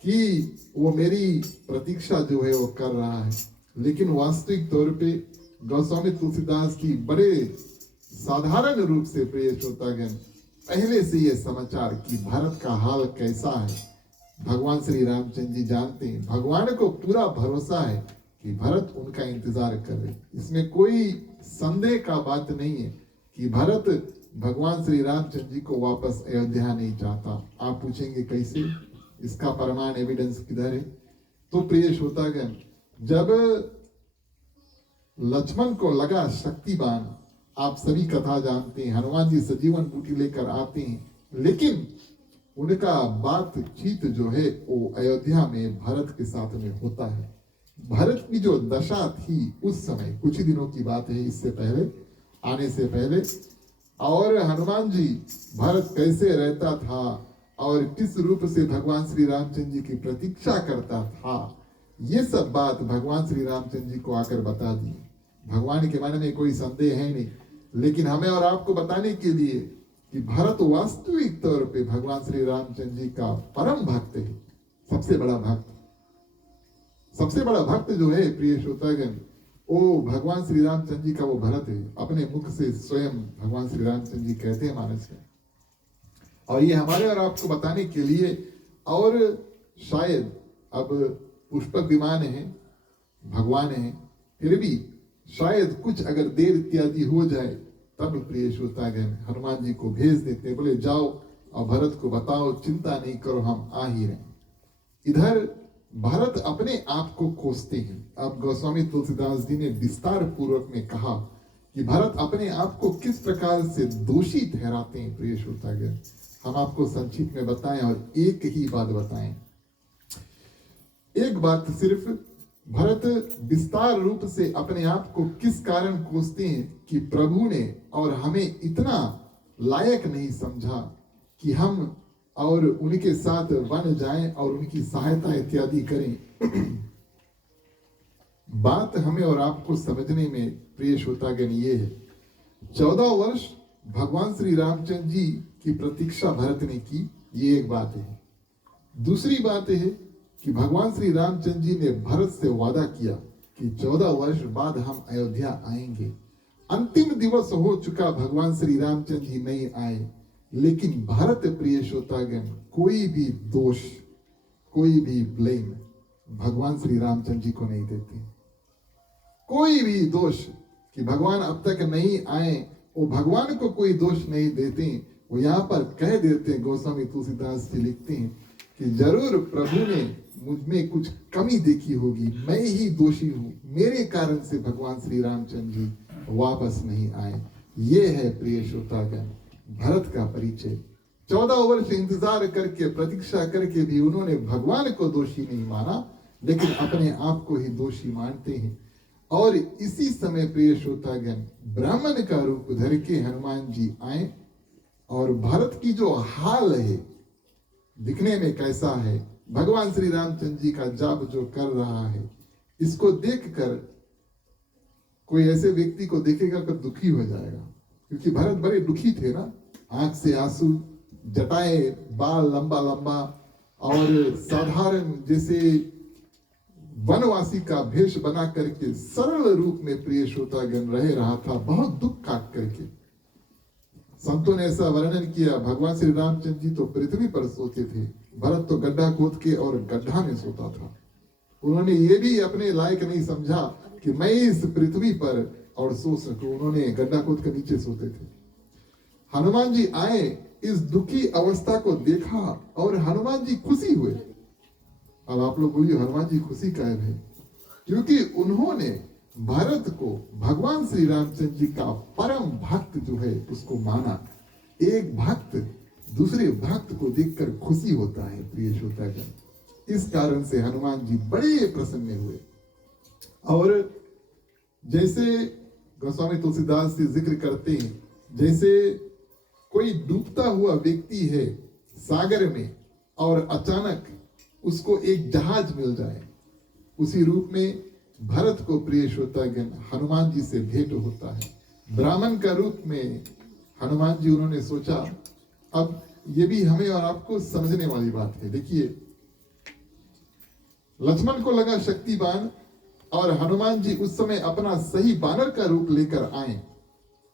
कि वो मेरी प्रतीक्षा जो है वो कर रहा है। लेकिन वास्तविक तौर पे गोस्वामी तुलसीदास की बड़े साधारण रूप से प्रिय श्रोतागण पहले से ये समाचार कि भरत का हाल कैसा है भगवान श्री रामचंद्र जी जानते हैं। भगवान को पूरा भरोसा है कि भरत उनका इंतजार कर रहे। इसमें कोई संदेह का बात नहीं है कि भरत भगवान श्री रामचंद्र जी को वापस अयोध्या नहीं चाहता। आप पूछेंगे कैसे, इसका प्रमाण एविडेंस किधर है? तो प्रिय श्रोतागण, जब लक्ष्मण को लगा शक्तिबान, आप सभी कथा जानते हैं, हनुमान जी सजीवन बूटी लेकर आते हैं, लेकिन उनका बातचीत जो है वो अयोध्या में भरत के साथ में होता है। भरत की जो दशा थी उस समय, कुछ ही दिनों की बात है, इससे पहले आने से पहले, और हनुमान जी भरत कैसे रहता था और किस रूप से भगवान श्री रामचंद्र जी की प्रतीक्षा करता था, ये सब बात भगवान श्री रामचंद्र जी को आकर बता दी। भगवान के मन में कोई संदेह है नहीं, लेकिन हमें और आपको बताने के लिए कि भरत वास्तविक तौर पे भगवान श्री रामचंद्र जी का परम भक्त है, सबसे बड़ा भक्त। सबसे बड़ा भक्त जो है प्रिय श्रोतागण, वो भगवान श्री रामचंद्र जी का वो भरत है। अपने मुख से स्वयं भगवान श्री रामचंद्र जी कहते हैं मानस में, और ये हमारे और आपको बताने के लिए, और शायद अब पुष्पक विमान है, भगवान है, फिर भी शायद कुछ अगर देर इत्यादि हो जाए तब प्रिय श्रोतागण हनुमान जी को भेज देते, बोले जाओ और भरत को बताओ, चिंता नहीं करो, हम आ ही रहे। इधर भरत अपने आप को कोसते हैं। अब गोस्वामी तुलसीदास जी ने विस्तार पूर्वक में कहा कि भरत अपने आप को किस प्रकार से दोषी ठहराते हैं। प्रिय श्रोतागण, हम आपको संक्षिप्त में बताएं और एक ही बात बताएं। एक बात सिर्फ, भरत विस्तार रूप से अपने आप को किस कारण कोसते हैं कि प्रभु ने और हमें इतना लायक नहीं समझा कि हम और उनके साथ बन जाएं और उनकी सहायता इत्यादि करें। बात हमें और आपको समझने में प्रिय श्रोतागण ये है, 14 वर्ष भगवान श्री रामचंद्र जी की प्रतीक्षा भरत ने की, ये एक बात है। दूसरी बात है कि भगवान श्री रामचंद्र जी ने भरत से वादा किया कि 14 वर्ष बाद हम अयोध्या आएंगे। अंतिम दिवस हो चुका, भगवान श्री रामचंद्र जी नहीं आए, लेकिन भारत प्रिय श्रोतागण कोई भी दोष, कोई भी ब्लेम भगवान श्री रामचंद्र जी को नहीं देते। कोई भी दोष कि भगवान अब तक नहीं आए, वो भगवान को कोई दोष नहीं देते। वो यहाँ पर कह देते हैं, गोस्वामी तुलसीदास जी लिखते हैं कि जरूर प्रभु ने मुझ में कुछ कमी देखी होगी, मैं ही दोषी हूँ, मेरे कारण से भगवान श्री रामचंद्र जी वापस नहीं आए। ये है प्रिय श्रोतागण भरत का परिचय। 14 वर्ष इंतजार करके प्रतीक्षा करके भी उन्होंने भगवान को दोषी नहीं माना, लेकिन अपने आप को ही दोषी मानते हैं। और इसी समय प्रिय श्रोतागण ब्राह्मण का रूप धर के हनुमान जी आए, और भरत की जो हाल है, दिखने में कैसा है, भगवान श्री रामचंद्र जी का जाप जो कर रहा है, इसको देखकर कोई ऐसे व्यक्ति को देखेगा तो दुखी हो जाएगा। क्योंकि भरत बड़े दुखी थे ना, आंख से आंसू, जटाए, बाल लंबा लंबा, और साधारण जैसे वनवासी का भेष बना करके सरल रूप में प्रिय श्रोतागण रह रहा था, बहुत दुख काट करके। संतों ने ऐसा वर्णन किया, भगवान श्री रामचंद्र जी तो पृथ्वी पर सोते थे, भरत तो गड्ढा खोद के और गड्ढा में सोता था। उन्होंने ये भी अपने लायक नहीं समझा कि मैं इस पृथ्वी पर और सो सकूं, उन्होंने गड्ढा खोद के नीचे सोते थे। हनुमान जी आए, इस दुखी अवस्था को देखा और हनुमान जी खुशी हुए। अब आप लोग बोलिए हनुमान जी खुशी काहे है? क्योंकि उन्होंने भरत को भगवान श्री रामचंद्र जी का परम भक्त जो है उसको माना। एक भक्त दूसरे भक्त को देखकर खुशी होता है प्रिय श्रोतागण। इस कारण से हनुमान जी बड़े प्रसन्न हुए। और जैसे गोस्वामी तुलसीदास जी जिक्र करते हैं, जैसे कोई डूबता हुआ व्यक्ति है सागर में और अचानक उसको एक जहाज मिल जाए, उसी रूप में भरत को प्रिय श्रोतागण हनुमान जी से भेंट होता है। ब्राह्मण का रूप में हनुमान जी उन्होंने सोचा। अब ये भी हमें और आपको समझने वाली बात है। देखिए, लक्ष्मण को लगा शक्तिवान, और हनुमान जी उस समय अपना सही बानर का रूप लेकर आए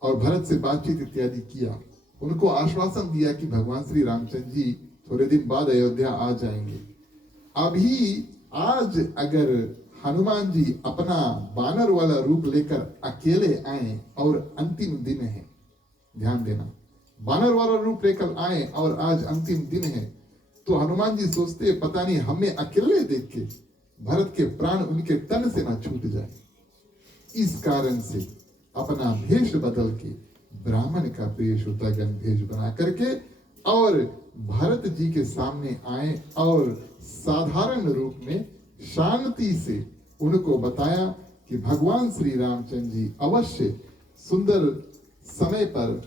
और भरत से बातचीत इत्यादि किया। उनको आश्वासन दिया कि भगवान श्री रामचंद्र जी थोड़े दिन बाद अयोध्या आ जाएंगे। अभी आज अगर हनुमान जी अपना बानर वाला रूप लेकर अकेले आए और अंतिम दिन है, ध्यान देना, बानर वाला रूप लेकर आए और आज अंतिम दिन है, तो हनुमान जी सोचते पता नहीं हमें अकेले देख के भरत के प्राण उनके तन से ना छूट जाए। इस कारण से अपना भेष बदल के ब्राह्मण का प्रिय श्रोतागण भेष बना करके और भरत जी के सामने आए और साधारण रूप में शांति से उनको बताया कि भगवान श्री रामचंद्र जी अवश्य सुंदर समय पर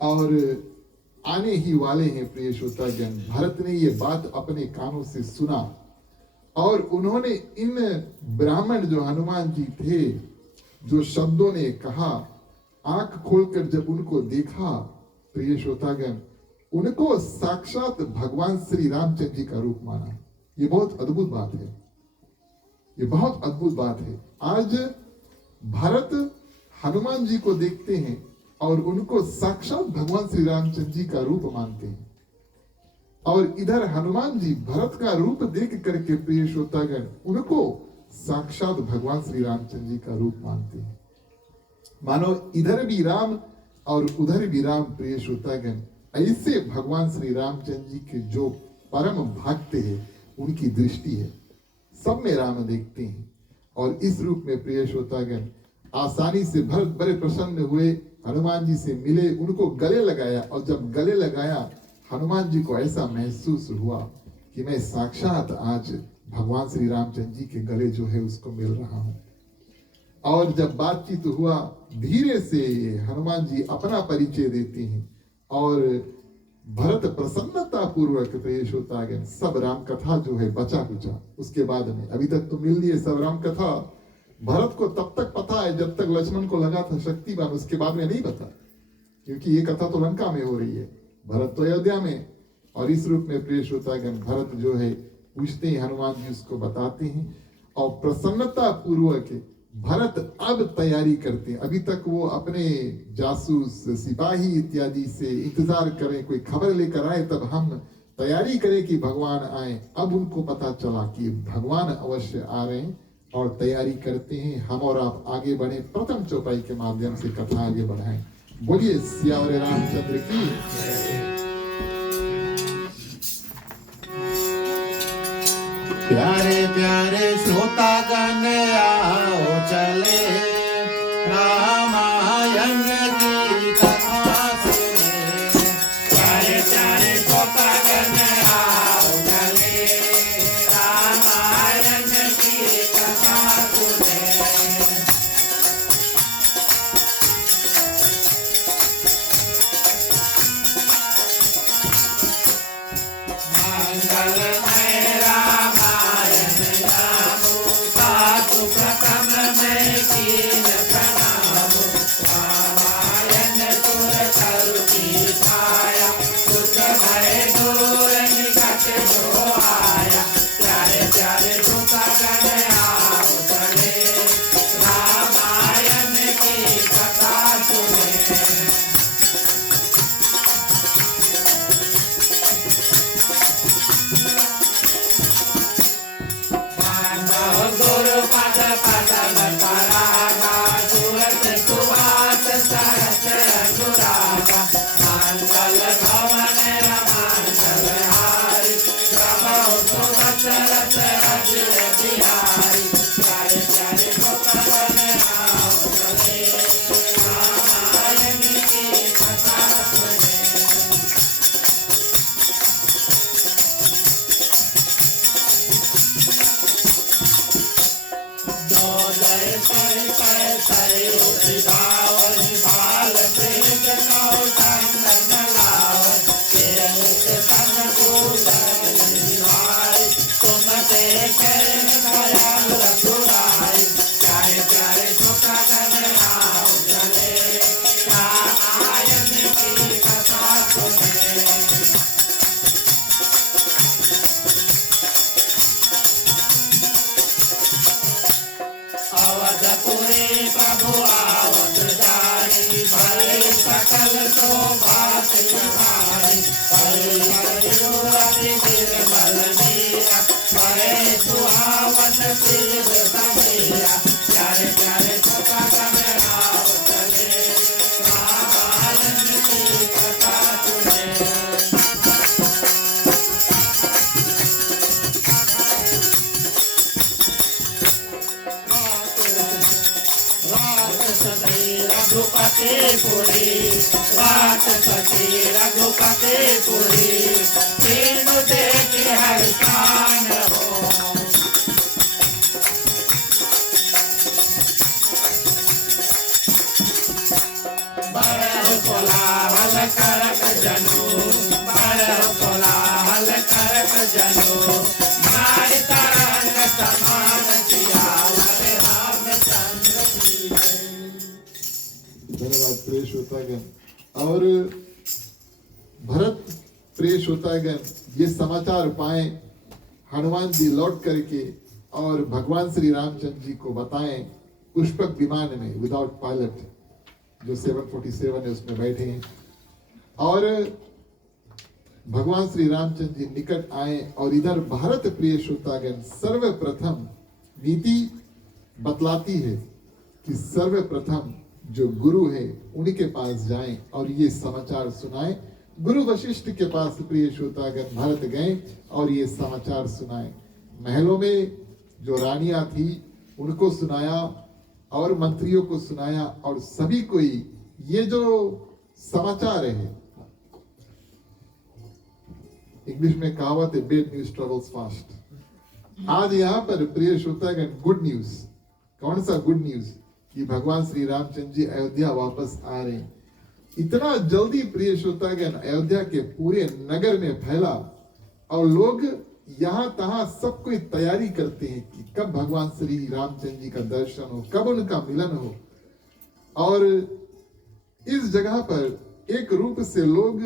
और आने ही वाले हैं। प्रिय श्रोतागण, भरत ने ये बात अपने कानों से सुना और उन्होंने इन ब्राह्मण जो हनुमान जी थे, जो शब्दों ने कहा, आंख खोलकर जब उनको देखा प्रिय श्रोतागण, उनको साक्षात भगवान श्री रामचंद्र जी का रूप माना। ये बहुत अद्भुत बात है, ये बहुत अद्भुत बात है। आज भारत हनुमान जी को देखते हैं और उनको साक्षात भगवान श्री रामचंद्र जी का रूप मानते हैं, और इधर हनुमान जी भरत का रूप देख करके प्रिय श्रोतागण उनको साक्षात भगवान श्री रामचंद्र जी का रूप मानते हैं। मानो इधर भी राम और उधर भी राम। प्रिय श्रोतागण, ऐसे भगवान श्री रामचंद्र जी के जो परम भक्त है उनकी दृष्टि है, सब में राम देखते हैं। और इस रूप में प्रिय श्रोतागण आसानी से भरत बड़े प्रसन्न हुए, हनुमान जी से मिले, उनको गले लगाया, और जब गले लगाया हनुमान जी को ऐसा महसूस हुआ कि मैं साक्षात आज भगवान श्री रामचंद्र जी के गले जो है उसको मिल रहा हूं। और जब बातचीत हुआ, धीरे से हनुमान जी अपना परिचय देते हैं और भरत प्रसन्नता पूर्वक प्रिय श्रोतागण सब राम कथा जो है बचा कुचा उसके बाद में, अभी तक तो मिल लिए सब राम कथा। भरत को तब तक पता है जब तक लक्ष्मण को लगा था शक्तिवान, उसके बाद में नहीं पता, क्योंकि ये कथा तो लंका में हो रही है, भरत तो अयोध्या में। और इस रूप में प्रिय श्रोतागण भरत जो है पूछते हैं, हनुमान जी उसको बताते हैं और प्रसन्नता पूर्वक भरत अब तैयारी करते हैं। अभी तक वो अपने जासूस सिपाही इत्यादि से इंतजार करें, कोई खबर लेकर आए तब हम तैयारी करें कि भगवान आए। अब उनको पता चला कि भगवान अवश्य आ रहे हैं और तैयारी करते हैं। हम और आप आगे बढ़े, प्रथम चौपाई के माध्यम से कथा आगे बढ़ाएं। बोलिए सियावर रामचंद्र की। प्यारे प्यारे श्रोतागण आओ चले रामायण की कथा सुने। प्यारे प्यारे श्रोतागण आओ चले रामायण की कथा सुने। मंगलमय रामायण नामो साधु प्रथम में कीन प्रणामो। रामायण सुर तरु की छाया सुख भय दूर निकट जो आया। प्यारे प्यारे श्रोतागण आओ चले रामायण की कथा सुने। गुरु पद पदम परागा सूरत सुवास सरस अनुरागा। मंगल भवन मंगल हारी प्रभु सुरत रत अजिर बिहारी। प्यारे प्यारे श्रोतागण आओ चले रामायण की कथा सुने। अवधपुरी प्रभु आवत जानी भय सकल तो बात निभानी। अति निर्मल नीरा भय सुहावन शिव समीरा। प्यारे प्यारे श्रोतागण आओ चले रामायण की कथा सुने। रघुपति पुरी रात सती रघुपति पुरी तीन देखी हर कान हो। बड़ कोलाहल करक जनु बड़ कोलाहल करक जनु। नारी तरंग समान सियावर रामचंद्र की जय। धन्यवाद प्रिय श्रोतागण। और भरत प्रिय श्रोतागण, ये समाचार पाए हनुमान जी लौट करके और भगवान श्री रामचंद्र जी को बताएं पुष्पक विमान में विदाउट पायलट जो 747 है उसमें बैठे हैं। और भगवान श्री रामचंद्र जी निकट आए और इधर भारत प्रिय श्रोतागण सर्वप्रथम नीति बतलाती है कि सर्वप्रथम जो गुरु है उनके पास जाएं और ये समाचार सुनाएं। गुरु वशिष्ठ के पास प्रिय श्रोतागण भरत गए और ये समाचार सुनाए। महलों में जो रानियां थी उनको सुनाया और मंत्रियों को सुनाया और सभी को ही ये जो समाचार है, इंग्लिश में कहावत है बेड न्यूज ट्रेवल्स फास्ट। आज यहाँ पर प्रिय श्रोतागण गुड न्यूज। कौन सा गुड न्यूज? कि भगवान श्री रामचंद्र जी अयोध्या वापस आ रहे हैं। इतना जल्दी प्रिय श्रोतागण अयोध्या के पूरे नगर में फैला और लोग यहाँ तहाँ सब कोई तैयारी करते हैं कि कब भगवान श्री रामचंद्र जी का दर्शन हो, कब उनका मिलन हो। और इस जगह पर एक रूप से लोग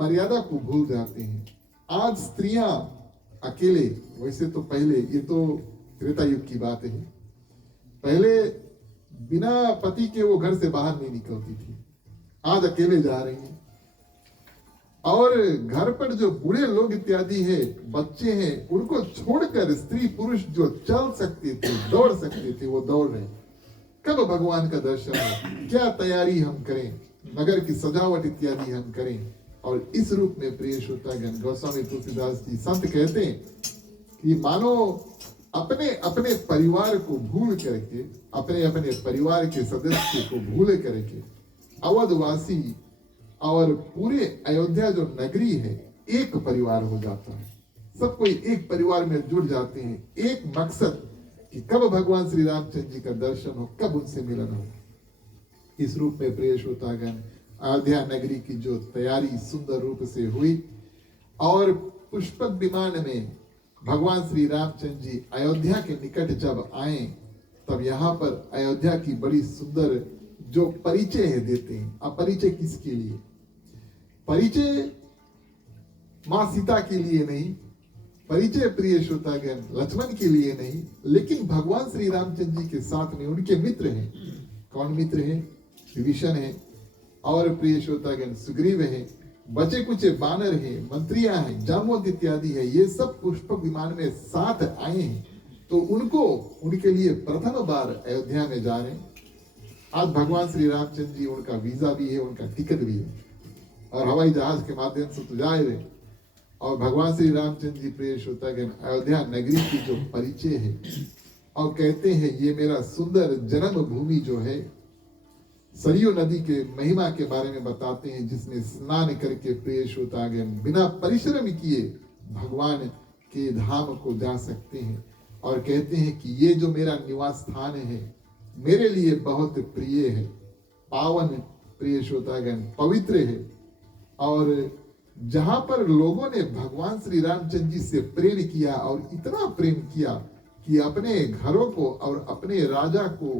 मर्यादा को भूल जाते हैं। आज स्त्रियां अकेले, वैसे तो पहले, ये तो त्रेता युग की बात है, पहले बिना पति के वो घर से बाहर नहीं निकलती थी। आज अकेले जा रही हैं और घर पर जो बूढ़े लोग इत्यादि है, बच्चे हैं, उनको छोड़कर स्त्री पुरुष जो चल सकते थे, दौड़ सकते थे, वो दौड़ रहे। कब भगवान का दर्शन हो, क्या तैयारी हम करें, नगर की सजावट इत्यादि हम करें। और इस रूप में प्रिय श्रोतागण, गोस्वामी तुलसीदास जी संत कहते हैं कि मानो अपने अपने परिवार को भूल करके, अपने अपने परिवार के सदस्य को भूल करके अवधवासी और पूरे अयोध्या जो नगरी है एक परिवार हो जाता है। सब कोई एक परिवार में जुड़ जाते हैं, एक मकसद कि कब भगवान श्री रामचंद्र जी का दर्शन हो, कब उनसे मिलन हो। इस रूप में प्रिय श्रोतागण, अयोध्या नगरी की जो तैयारी सुंदर रूप से हुई और पुष्पक विमान में भगवान श्री रामचंद्र जी अयोध्या के निकट जब आए, तब यहाँ पर अयोध्या की बड़ी सुंदर जो परिचय है देते हैं। अब परिचय किसके लिए? परिचय मां सीता के लिए नहीं, परिचय प्रिय श्रोतागण लक्ष्मण के लिए नहीं, लेकिन भगवान श्री रामचंद्र जी के साथ में उनके मित्र हैं। कौन मित्र हैं? विभीषण है और प्रिय श्रोतागण सुग्रीव है, बचे कुचे बानर है, मंत्रियां हैं, जामवंत इत्यादि है। ये सब पुष्पक विमान में साथ आए हैं, तो उनको उनके लिए प्रथम बार अयोध्या में जा रहे हैं। आज भगवान श्री रामचंद्र जी, उनका वीजा भी है, उनका टिकट भी है और हवाई जहाज के माध्यम से तो जा रहे। और भगवान श्री रामचंद्र जी प्रिय श्रोतागण अयोध्या नगरी की जो परिचय है और कहते हैं ये मेरा सुंदर जन्म भूमि जो है, सरयू नदी के महिमा के बारे में बताते हैं, जिसमें स्नान करके प्रिय श्रोतागण बिना परिश्रम किए भगवान के धाम को जा सकते हैं। और कहते हैं कि ये जो मेरा निवास स्थान है मेरे लिए बहुत प्रिय है, पावन प्रिय श्रोतागण पवित्र है। और जहां पर लोगों ने भगवान श्री रामचंद्र जी से प्रेम किया और इतना प्रेम किया कि अपने घरों को और अपने राजा को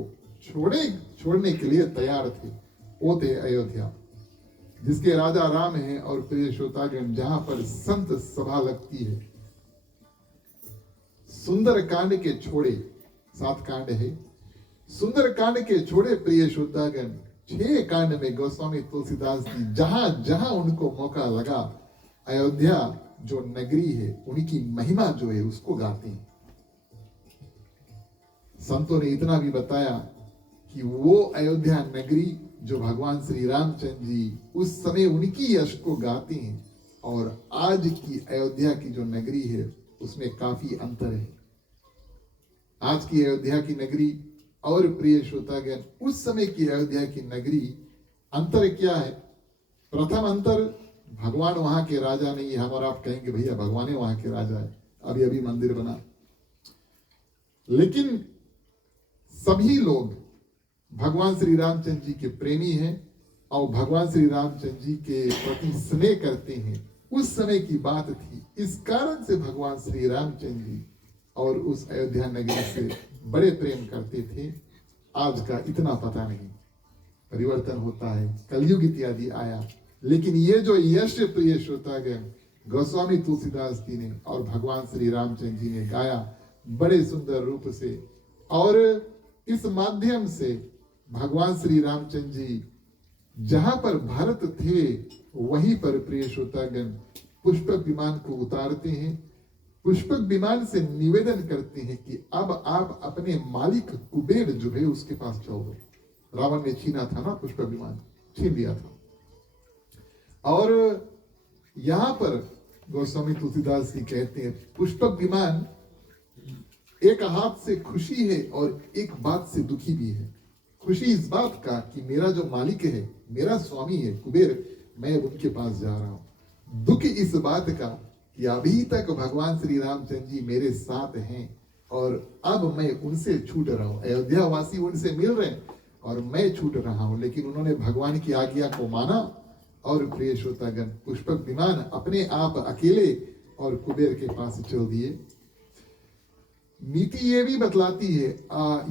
छोड़ने के लिए तैयार थे, वो थे अयोध्या, जिसके राजा राम हैं। और प्रिय श्रोतागण जहां पर संत सभा लगती है, सुंदर कांड के छोड़े 7 कांड है, सुंदर कांड के छोड़े प्रिय श्रोतागण 6 कांड में गोस्वामी तुलसीदास जी जहां जहां उनको मौका लगा अयोध्या जो नगरी है उनकी महिमा जो है उसको गाते हैं। संतों ने इतना भी बताया कि वो अयोध्या नगरी जो भगवान श्री रामचंद्र जी उस समय उनकी यश को गाते हैं और आज की अयोध्या की जो नगरी है उसमें काफी अंतर है। आज की अयोध्या की नगरी और प्रिय श्रोतागण उस समय की अयोध्या की नगरी, अंतर क्या है? प्रथम अंतर, भगवान वहां के राजा नहीं है। हम और आप कहेंगे भैया भगवान ही वहां के राजा है, अभी अभी मंदिर बना। लेकिन सभी लोग भगवान श्री रामचंद्र जी के प्रेमी हैं और भगवान श्री रामचंद्र जी के प्रति स्नेह करते हैं। उस समय की बात थी, इस कारण से भगवान श्री रामचंद्र जी और उस अयोध्या नगरी से बड़े प्रेम करते थे। आज का इतना पता नहीं, परिवर्तन होता है, कलयुग इत्यादि आया, लेकिन ये जो यश प्रिय श्रोतागण गोस्वामी तुलसीदास जी ने और भगवान श्री रामचंद्र जी ने गाया बड़े सुंदर रूप से। और इस माध्यम से भगवान श्री रामचंद्र जी जहां पर भरत थे वहीं पर प्रिय श्रोतागण पुष्पक विमान को उतारते हैं। पुष्पक विमान से निवेदन करते हैं कि अब आप अपने मालिक कुबेर जो है उसके पास चलो। रावण ने छीना था ना पुष्पक विमान, छीन लिया था। और यहां पर गोस्वामी तुलसीदास जी कहते हैं पुष्पक विमान एक हाथ से खुशी है और एक बात से दुखी भी है। खुशी इस बात का कि मेरा जो मालिक है, मेरा स्वामी है कुबेर, मैं उनके पास जा रहा हूं। दुख इस बात का कि अभी तक भगवान श्री रामचंद्र जी मेरे साथ हैं और अब मैं उनसे छूट रहा हूं। अयोध्या वासी उनसे मिल रहे हैं और मैं छूट रहा हूं। लेकिन उन्होंने भगवान की आज्ञा को माना और प्रिय श्रोतागण पुष्पक विमान अपने आप अकेले और कुबेर के पास चल दिए। नीति ये भी बतलाती है,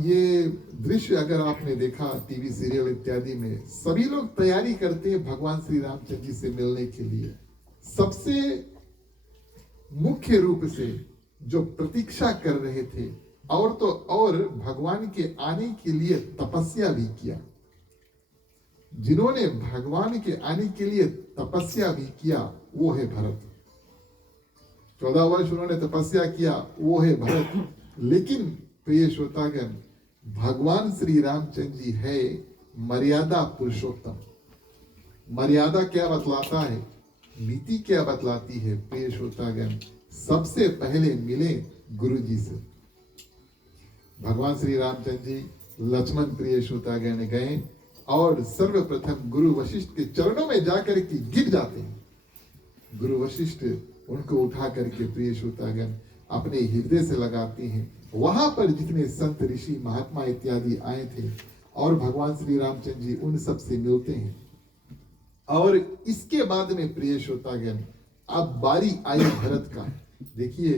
ये दृश्य अगर आपने देखा टीवी सीरियल इत्यादि में, सभी लोग तैयारी करते हैं भगवान श्री रामचंद्र जी से मिलने के लिए। सबसे मुख्य रूप से जो प्रतीक्षा कर रहे थे और तो और भगवान के आने के लिए तपस्या भी किया। जिन्होंने भगवान के आने के लिए तपस्या भी किया वो है भरत। 14 वर्ष उन्होंने तपस्या किया, वो है भरत। लेकिन प्रिय श्रोतागण, भगवान श्री रामचंद्र जी है मर्यादा पुरुषोत्तम। मर्यादा क्या बतलाता है, नीति क्या बतलाती है? प्रिय श्रोतागण, सबसे पहले मिले गुरु जी से। भगवान श्री रामचंद्र जी लक्ष्मण प्रिय श्रोतागण गए और सर्वप्रथम गुरु वशिष्ठ के चरणों में जाकर के गिर जाते हैं। गुरु वशिष्ठ उनको उठा करके प्रिय श्रोतागण अपने हृदय से लगाते हैं। वहां पर जितने संत ऋषि महात्मा इत्यादि आए थे और भगवान श्री रामचंद्र जी उन सब से मिलते हैं। और इसके बाद में प्रिय श्रोतागण अब बारी आई भरत का। देखिए,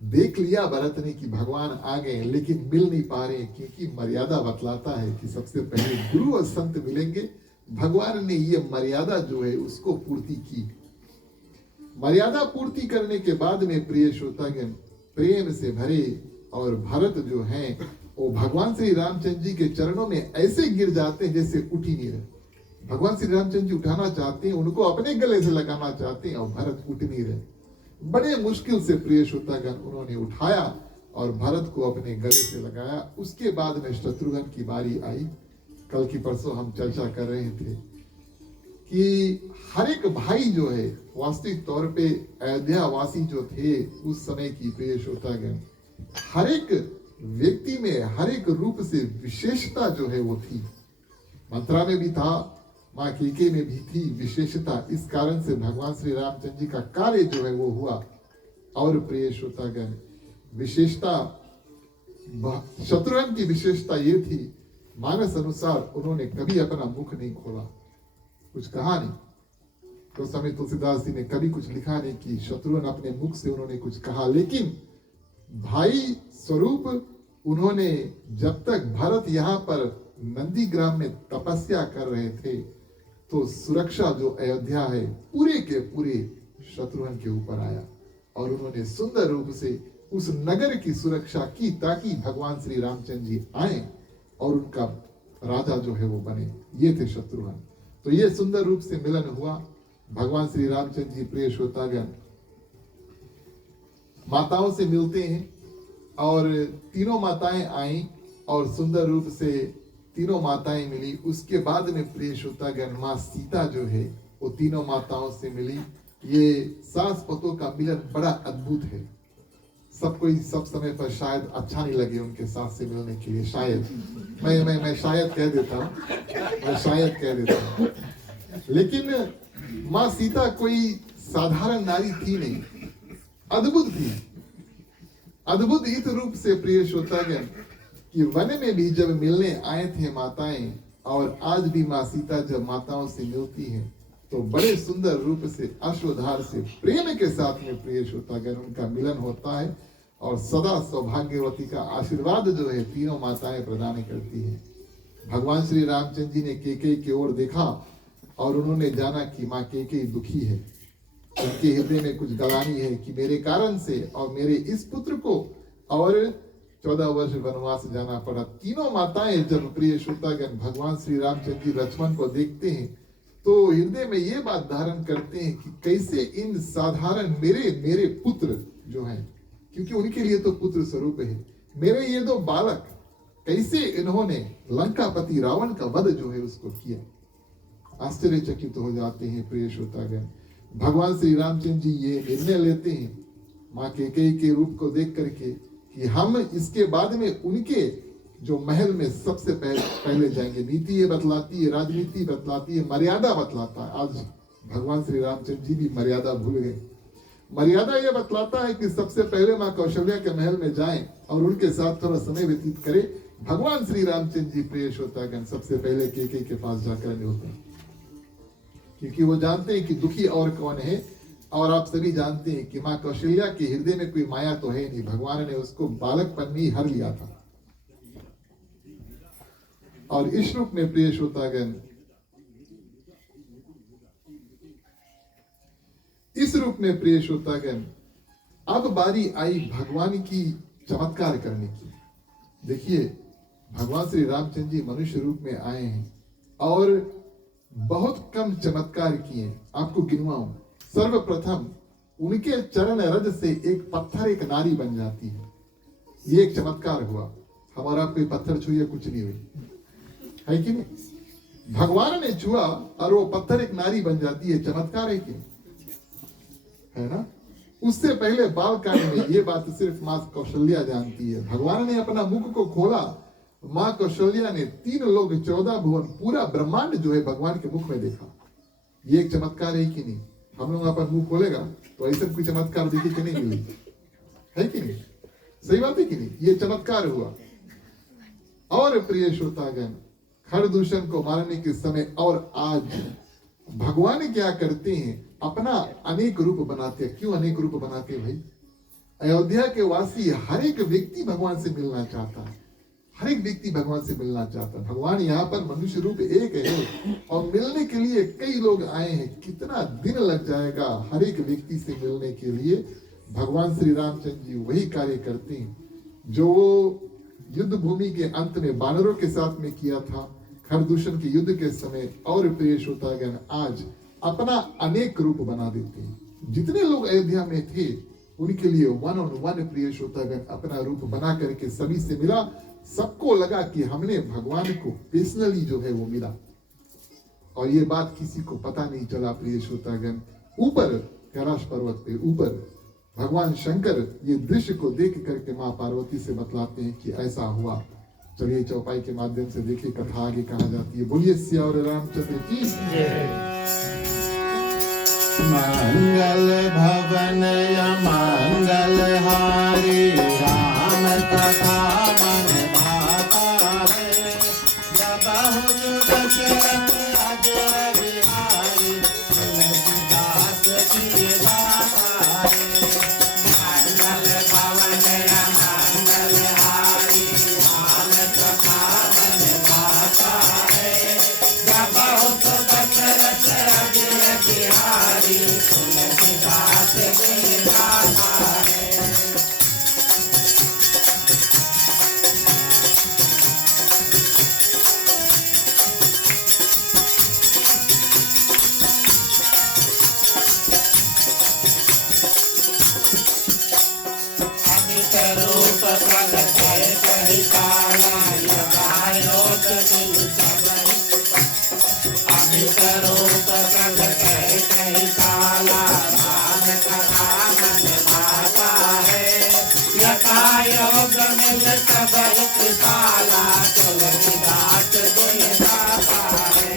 देख लिया भरत ने कि भगवान आ गए, लेकिन मिल नहीं पा रहे, क्योंकि मर्यादा बतलाता है कि सबसे पहले गुरु और संत मिलेंगे। भगवान ने ये मर्यादा जो है उसको पूर्ति की। मर्यादा पूर्ति करने के बाद में प्रिय श्रोतागण प्रेम से भरे और भरत जो है वो भगवान श्री रामचंद्र जी के चरणों में ऐसे गिर जाते हैं जैसे उठ ही नहीं रहे। भगवान श्री रामचंद्र जी उठाना चाहते हैं, उनको अपने गले से लगाना चाहते हैं और भरत उठ नहीं रहे। बड़े मुश्किल से प्रिय श्रोतागण उन्होंने उठाया और भरत को अपने गले से लगाया। उसके बाद में शत्रुघ्न की बारी आई। कल की परसों हम चर्चा कर रहे थे कि हर एक भाई जो है वास्तविक तौर पे अयोध्या वासी जो थे उस समय की प्रिय श्रोतागण, हर एक व्यक्ति में हर एक रूप से विशेषता जो है वो थी। मंत्रा में भी था, माँ केके में भी थी विशेषता। इस कारण से भगवान श्री रामचंद्र जी का कार्य जो है वो हुआ। और प्रिय श्रोतागण, विशेषता शत्रुघ्न की विशेषता ये थी, मानस अनुसार उन्होंने कभी अपना मुख नहीं खोला, कुछ कहा नहीं। तो समय तुलसीदास जी ने कभी कुछ लिखा नहीं कि शत्रुघ्न अपने मुख से उन्होंने कुछ कहा। लेकिन भाई स्वरूप उन्होंने, जब तक भरत यहाँ पर नंदीग्राम में तपस्या कर रहे थे तो सुरक्षा जो अयोध्या है पूरे के पूरे शत्रुघ्न के ऊपर आया और उन्होंने सुंदर रूप से उस नगर की सुरक्षा की ताकि भगवान श्री रामचंद्र जी आए और उनका राजा जो है वो बने। ये थे शत्रुघ्न। तो ये सुंदर रूप से मिलन हुआ। भगवान श्री रामचंद्र जी प्रिय श्रोतागण माताओं से मिलते हैं और तीनों माताएं आई और सुंदर रूप से तीनों माताएं मिली। उसके बाद में प्रिय श्रोतागण माँ सीता जो है वो तीनों माताओं से मिली। ये सास पतों का मिलन बड़ा अद्भुत है। सब कोई सब समय पर शायद अच्छा नहीं लगे उनके साथ से मिलने के लिए, शायद मैं शायद कह देता हूँ, मैं शायद कह देता हूँ। लेकिन माँ सीता कोई साधारण नारी थी नहीं, अद्भुत थी। अद्भुत इस रूप से प्रिय श्रोतागण कि वन में भी जब मिलने आए थे माताएं, और आज भी माँ सीता जब माताओं से मिलती हैं तो बड़े सुंदर रूप से अश्रुधार से प्रेम के साथ में प्रिय श्रोतागण उनका मिलन होता है और सदा सौभाग्यवती का आशीर्वाद जो है तीनों माताएं प्रदान करती हैं। भगवान श्री रामचंद्र जी ने केकई की ओर देखा और उन्होंने जाना कि माँ केकई दुखी है, उनके हृदय में कुछ गलानी है कि मेरे कारण से और मेरे इस पुत्र को और 14 वर्ष वनवास जाना पड़ा। तीनों माताएं जब प्रिय श्रोतागण भगवान श्री रामचंद्र जी लक्ष्मण को देखते हैं तो हृदय में ये बात धारण करते हैं कि कैसे इन साधारण मेरे पुत्र जो हैं, क्योंकि उनके लिए तो पुत्र स्वरूप है, मेरे ये दो बालक, कैसे इन्होंने लंकापति रावण का वध जो है उसको किया। आश्चर्यचकित हो जाते हैं प्रिय श्रोतागण। भगवान श्री रामचंद्र जी ये निर्णय लेते हैं माँ केकई के रूप को देख करके कि हम इसके बाद में उनके जो महल में सबसे पहले जाएंगे। नीति ये बतलाती है, राजनीति बतलाती है, मर्यादा बतलाता है। आज भगवान श्री रामचंद्र जी भी मर्यादा भूल गए। मर्यादा ये बतलाता है कि सबसे पहले माँ कौशल्या के महल में जाएं और उनके साथ थोड़ा समय व्यतीत करें। भगवान श्री रामचंद्र जी प्रिय श्रोतागण सबसे पहले केकई के पास जाकर मिलते हैं, क्योंकि वो जानते हैं कि दुखी और कौन है। और आप सभी जानते हैं कि माँ कौशल्या के हृदय में कोई माया तो है नहीं, भगवान ने उसको बालकपन में ही हर लिया था। और इस रूप में प्रिय श्रोतागण, इस रूप में प्रिय श्रोतागण अब बारी आई भगवान की चमत्कार करने की। देखिए, भगवान श्री रामचंद्र जी मनुष्य रूप में आए हैं और बहुत कम चमत्कार किए, आपको गिनवाऊं। सर्वप्रथम उनके चरण रज से एक पत्थर एक नारी बन जाती है, ये एक चमत्कार हुआ। हमारा कोई पत्थर छुए कुछ नहीं हुई, है कि नहीं? भगवान ने छुआ और वो पत्थर एक नारी बन जाती है, चमत्कार है कि नहीं? है ना? उससे पहले बाल कांड में ये बात सिर्फ माँ कौशल्या जानती है। भगवान ने अपना मुख को खोला, माँ कौशल्या ने 3 लोग 14 भुवन पूरा ब्रह्मांड जो है भगवान के मुख में देखा। ये एक चमत्कार है कि नहीं? हम लोग अपन मुंह खोलेगा तो ऐसा कोई चमत्कार देखी कि नहीं मिली, है कि नहीं? सही बात है कि नहीं? ये चमत्कार हुआ। और प्रिय श्रोतागण, खरदूषण को मारने के समय और आज भगवान क्या करते हैं? अपना अनेक रूप बनाते हैं। क्यों अनेक रूप बनाते हैं भाई? अयोध्या के वासी हर एक व्यक्ति भगवान से मिलना चाहता है, हर एक व्यक्ति भगवान से मिलना चाहता है। भगवान यहाँ पर मनुष्य रूप एक है और मिलने के लिए कई लोग आए हैं। कितना दिन लग जाएगा हर एक व्यक्ति से मिलने के लिए? भगवान श्री रामचंद्र जी वही कार्य करते हैं जो युद्ध भूमि के अंत में बानरों के साथ में किया था, खरदूषण के युद्ध के समय। और प्रिय श्रोतागण, आज अपना अनेक रूप बना देते हैं। जितने लोग अयोध्या में थे उनके लिए 1 on 1 प्रिय श्रोतागण अपना रूप बना करके सभी से मिला। सबको लगा कि हमने भगवान को पर्सनली जो है वो मिला, और ये बात किसी को पता नहीं चला। प्रिय श्रोतागण, ऊपर कैलाश पर्वत पे ऊपर भगवान शंकर ये दृश्य को देख करके माँ पार्वती से बतलाते हैं कि ऐसा हुआ। चलिए चौपाई के माध्यम से देखिए कथा आगे कहा जाती है। बोलिए सियावर रामचंद्र की मंगल भवन या मंगल हारी, राम कथा मन भाता है। या बहुत दशरथ अजर बिहारी, तुलसीदास की दाता है। मंगल भवन या मंगल हारी, राम कथा मन भाता है। या बहुत दशरथ अजर बिहारी, तुलसीदास की दाता है। अमित रूप प्रगट कहि काला, लगायो जटिल सबहि। अमित रूप प्रगट कहि काला, राम कथा मन भाता है। यथा योग मिल सबहि कृपाला, तुलसीदास गुण गाता है।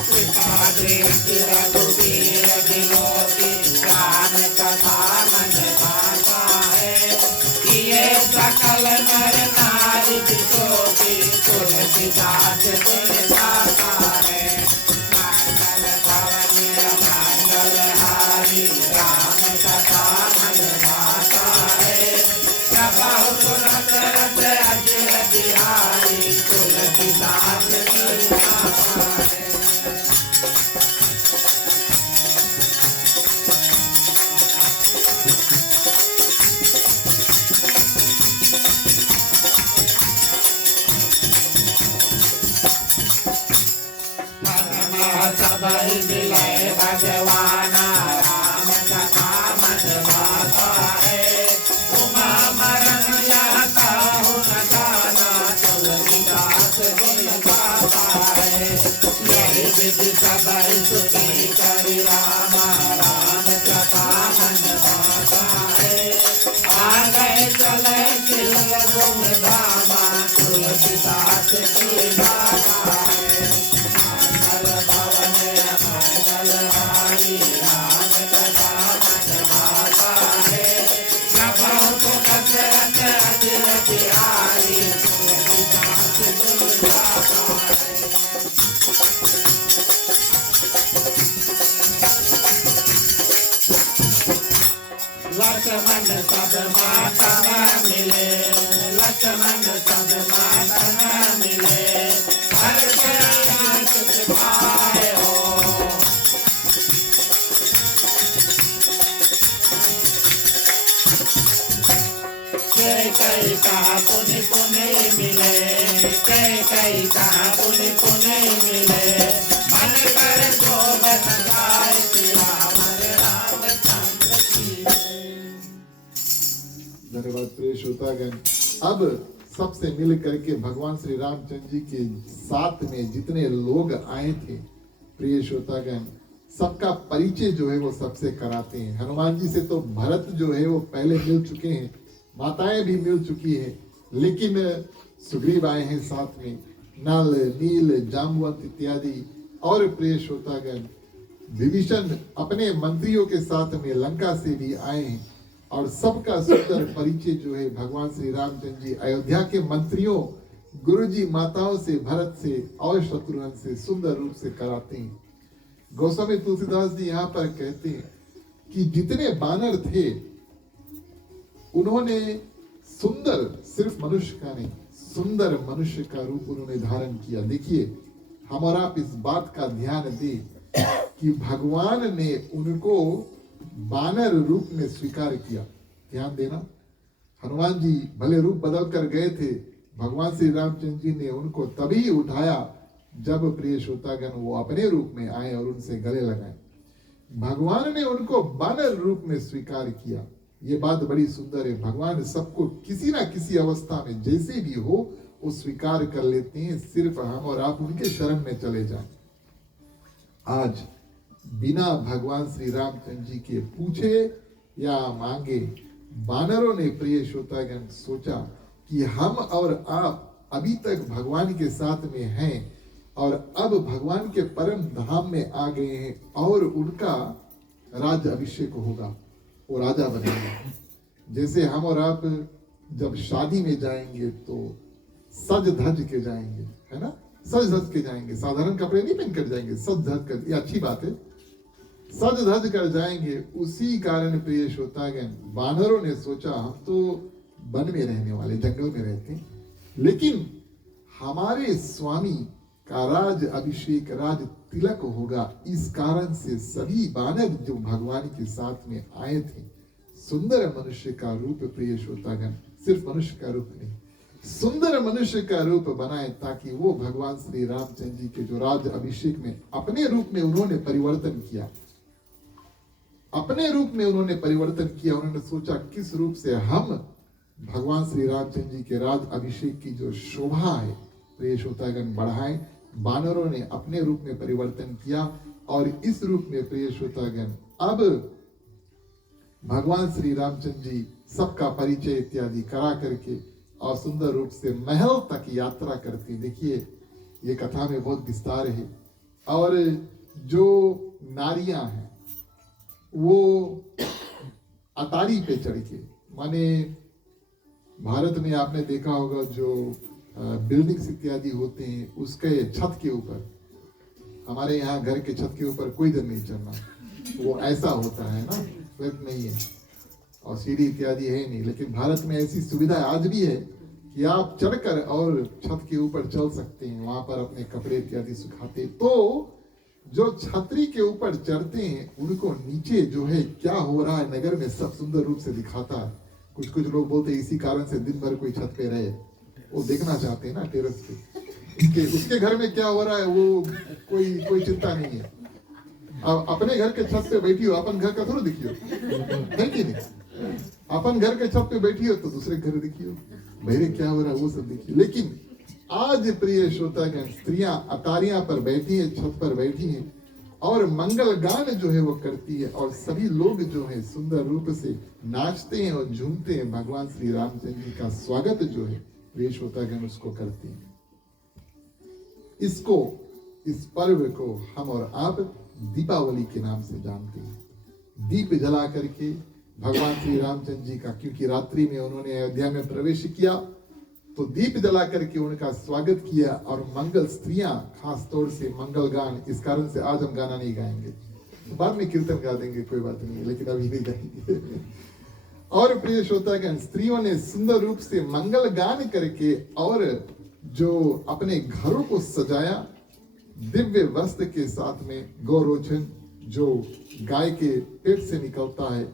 कृपा दृष्टि रघुवीर बिलोकी, राम कथा मन भाता है। ये सकल नर नारी बिसोकी, तुलसीदास गुण गाता है। मंगल भवन मंगल हारी, राम कथा मन भाता है। सब बहुत दशरथ अजर बिहारी, तुलसीदास की दाता है। सबहि मिलय भगवाना, राम कथा मन भाता है। उमा मरण यह काहू न जाना, तुलसीदास गुण गाता है। यही विधि सबहि सुखी करि रामा, राम कथा मन भाता है। आ गए चले चिल गुण धामा, तुलसीदास की दाता है। मंगल भवन मंगल हारी, राम कथा मन भाता है। सब बहुत दशरथ अजर बिहारी, तुलसीदास गुण गाता है। लक्ष्मण सब माता न मिले, लक्ष्मण सब माता न मिले। हर चरण कुछ पाए हो, कई कहा पुण्य पुण्य मिले, कई कहा पुण्य पुण्य मिले। मन कर धन्यवाद प्रिय श्रोतागण। अब सबसे मिल करके भगवान श्री रामचंद्र जी के साथ में जितने लोग आए थे प्रिय श्रोतागण, सबका परिचय जो है वो सबसे कराते हैं। हनुमान जी से तो भरत जो है वो पहले मिल चुके हैं, माताएं भी मिल चुकी है, लेकिन सुग्रीव आए हैं साथ में, नल नील जामवंत इत्यादि। और प्रिय श्रोतागण, विभीषण अपने मंत्रियों के साथ में लंका से भी आए हैं और सबका सुंदर परिचय जो है भगवान श्री रामचंद्र जी अयोध्या के मंत्रियों, गुरुजी माताओं से, भरत से और शत्रुघ्न से सुंदर रूप से कराते हैं। गोस्वामी तुलसीदास जी यहाँ पर कहते हैं कि जितने बानर थे उन्होंने सुंदर, सिर्फ मनुष्य का नहीं, सुंदर मनुष्य का रूप उन्होंने धारण किया। देखिए, हम और आप इस बात का ध्यान दें कि भगवान ने उनको बानर रूप में स्वीकार किया। ध्यान देना, हनुमान जी भले रूप बदल कर गए थे, भगवान श्री रामचंद्र जी ने उनको तभी उठाया जब प्रिय श्रोतागण वो अपने रूप में आए और उनसे गले लगाए। भगवान ने उनको बानर रूप में स्वीकार किया। ये बात बड़ी सुंदर है। भगवान सबको किसी ना किसी अवस्था में जैसे भी हो वो स्वीकार कर लेते हैं, सिर्फ हम और आप उनके शरण में चले जाएं। आज बिना भगवान श्री रामचंद्र जी के पूछे या मांगे बानरों ने प्रिय श्रोतागण सोचा कि हम और आप अभी तक भगवान के साथ में हैं और अब भगवान के परम धाम में आ गए हैं और उनका राज अभिषेक होगा, वो राजा बनेंगे। जैसे हम और आप जब शादी में जाएंगे तो सज धज के जाएंगे, है ना, सज धज के जाएंगे, साधारण कपड़े नहीं पहन कर जाएंगे, सज धज कर, ये अच्छी बात है, सज धज कर जाएंगे। उसी कारण प्रिय श्रोतागण, बानरों ने सोचा हम तो वन में रहने वाले, जंगल में रहते हैं, लेकिन हमारे स्वामी का राज अभिषेक, राज तिलक होगा। इस कारण से सभी बानर जो भगवान के साथ में आए थे, सुंदर मनुष्य का रूप प्रिय श्रोतागण, सिर्फ मनुष्य का रूप नहीं, सुंदर मनुष्य का रूप बनाए ताकि वो भगवान श्री रामचंद्र जी के जो राज अभिषेक में अपने रूप में उन्होंने परिवर्तन किया, अपने रूप में उन्होंने परिवर्तन किया। उन्होंने सोचा किस रूप से हम भगवान श्री रामचंद्र जी के राज अभिषेक की जो शोभा है प्रिय श्रोतागण बढ़ाएं। बानरों ने अपने रूप में परिवर्तन किया और इस रूप में प्रिय श्रोतागण अब भगवान श्री रामचंद्र जी सबका परिचय इत्यादि करा करके और सुंदर रूप से महल तक यात्रा करते। देखिए, ये कथा में बहुत विस्तार है। और जो नारियां हैं वो अटारी पे चढ़ के, माने भारत में आपने देखा होगा जो बिल्डिंग्स इत्यादि होते हैं उसके छत के ऊपर, हमारे यहाँ घर के छत के ऊपर कोई दिन नहीं चढ़ना, वो ऐसा होता है ना, फ्लैट नहीं है और सीढ़ी इत्यादि है नहीं। लेकिन भारत में ऐसी सुविधा आज भी है कि आप चढ़कर और छत के ऊपर चल सकते हैं, वहां पर अपने कपड़े इत्यादि सुखाते। तो जो छतरी के ऊपर चढ़ते हैं उनको नीचे जो है क्या हो रहा है नगर में सब सुंदर रूप से दिखाता है। कुछ कुछ लोग बोलते हैं इसी कारण से दिन भर कोई छत पे रहे, वो देखना चाहते हैं ना टेरेस पे, उसके घर में क्या हो रहा है वो कोई चिंता नहीं है। अब अपने घर के छत पे बैठी हो, अपन घर का थोड़ा दिखियो, है कि नहीं? अपन घर के छत पे बैठी हो तो दूसरे घर दिखियो, मेरे क्या हो रहा है वो सब देखिए। लेकिन आज प्रिय श्रोतागण, स्त्रियां अटारियां पर बैठी है, छत पर बैठी हैं और मंगल गान जो है वो करती है और सभी लोग जो है सुंदर रूप से नाचते हैं और झूमते हैं। भगवान श्री रामचंद्र जी का स्वागत जो है प्रिय श्रोतागण उसको करते हैं। इसको, इस पर्व को हम और आप दीपावली के नाम से जानते हैं। दीप जला करके भगवान श्री रामचंद्र जी का, क्योंकि रात्रि में उन्होंने अयोध्या में प्रवेश किया तो दीप जला करके उनका स्वागत किया और मंगल स्त्रियां खास तौर से मंगल गान, इस कारण से आज हम गाना नहीं गाएंगे, तो बाद में कीर्तन गा देंगे, कोई बात नहीं है, लेकिन अभी नहीं गाएंगे। और प्रिय श्रोतागण, स्त्रियों ने सुंदर रूप से मंगल गान करके और जो अपने घरों को सजाया दिव्य वस्त्र के साथ में, गौरोचन जो गाय के पेट से निकलता है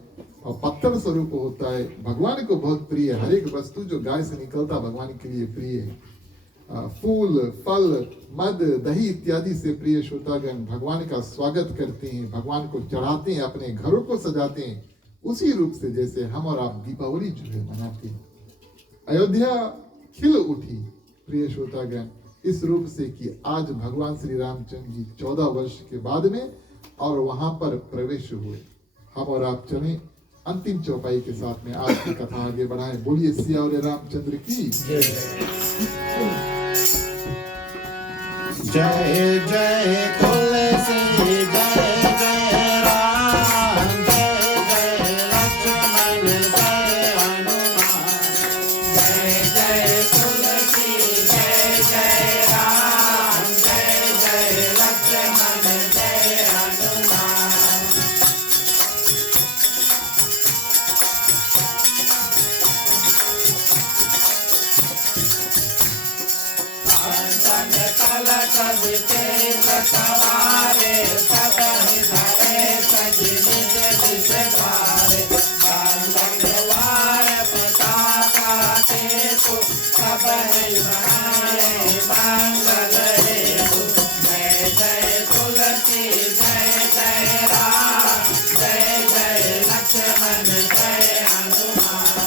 और पत्थर स्वरूप होता है, भगवान को बहुत प्रिय। हर एक वस्तु जो गाय से निकलता भगवान के लिए प्रिय है। फूल, फल, मद, दही इत्यादि से प्रिय श्रोतागण भगवान का स्वागत करते हैं, भगवान को चढ़ाते हैं, अपने घरों को सजाते हैं उसी रूप से जैसे हम और आप दीपावली जो है मनाते हैं। अयोध्या खिल उठी प्रिय श्रोतागण इस रूप से कि आज भगवान श्री रामचंद्र जी 14 वर्ष के बाद में और वहां पर प्रवेश हुए। हम और आप चलें अंतिम चौपाई के साथ में आज की कथा आगे बढ़ाएं। बोलिए सियावर रामचंद्र की जय जय तुलसी जय जय राम जय जय लक्ष्मण जय हनुमान जय जय तुलसी जय जय राम जय जय लक्ष्मण जय हनुमान संतन कलश विशेष सवारे सदहि धरे सजि निज निज द्वारे बंधवार पिता हेतु सब बनाए मंगल हेतु जय जय तुलसी जय जय राम जय जय लक्ष्मण जय हनुमान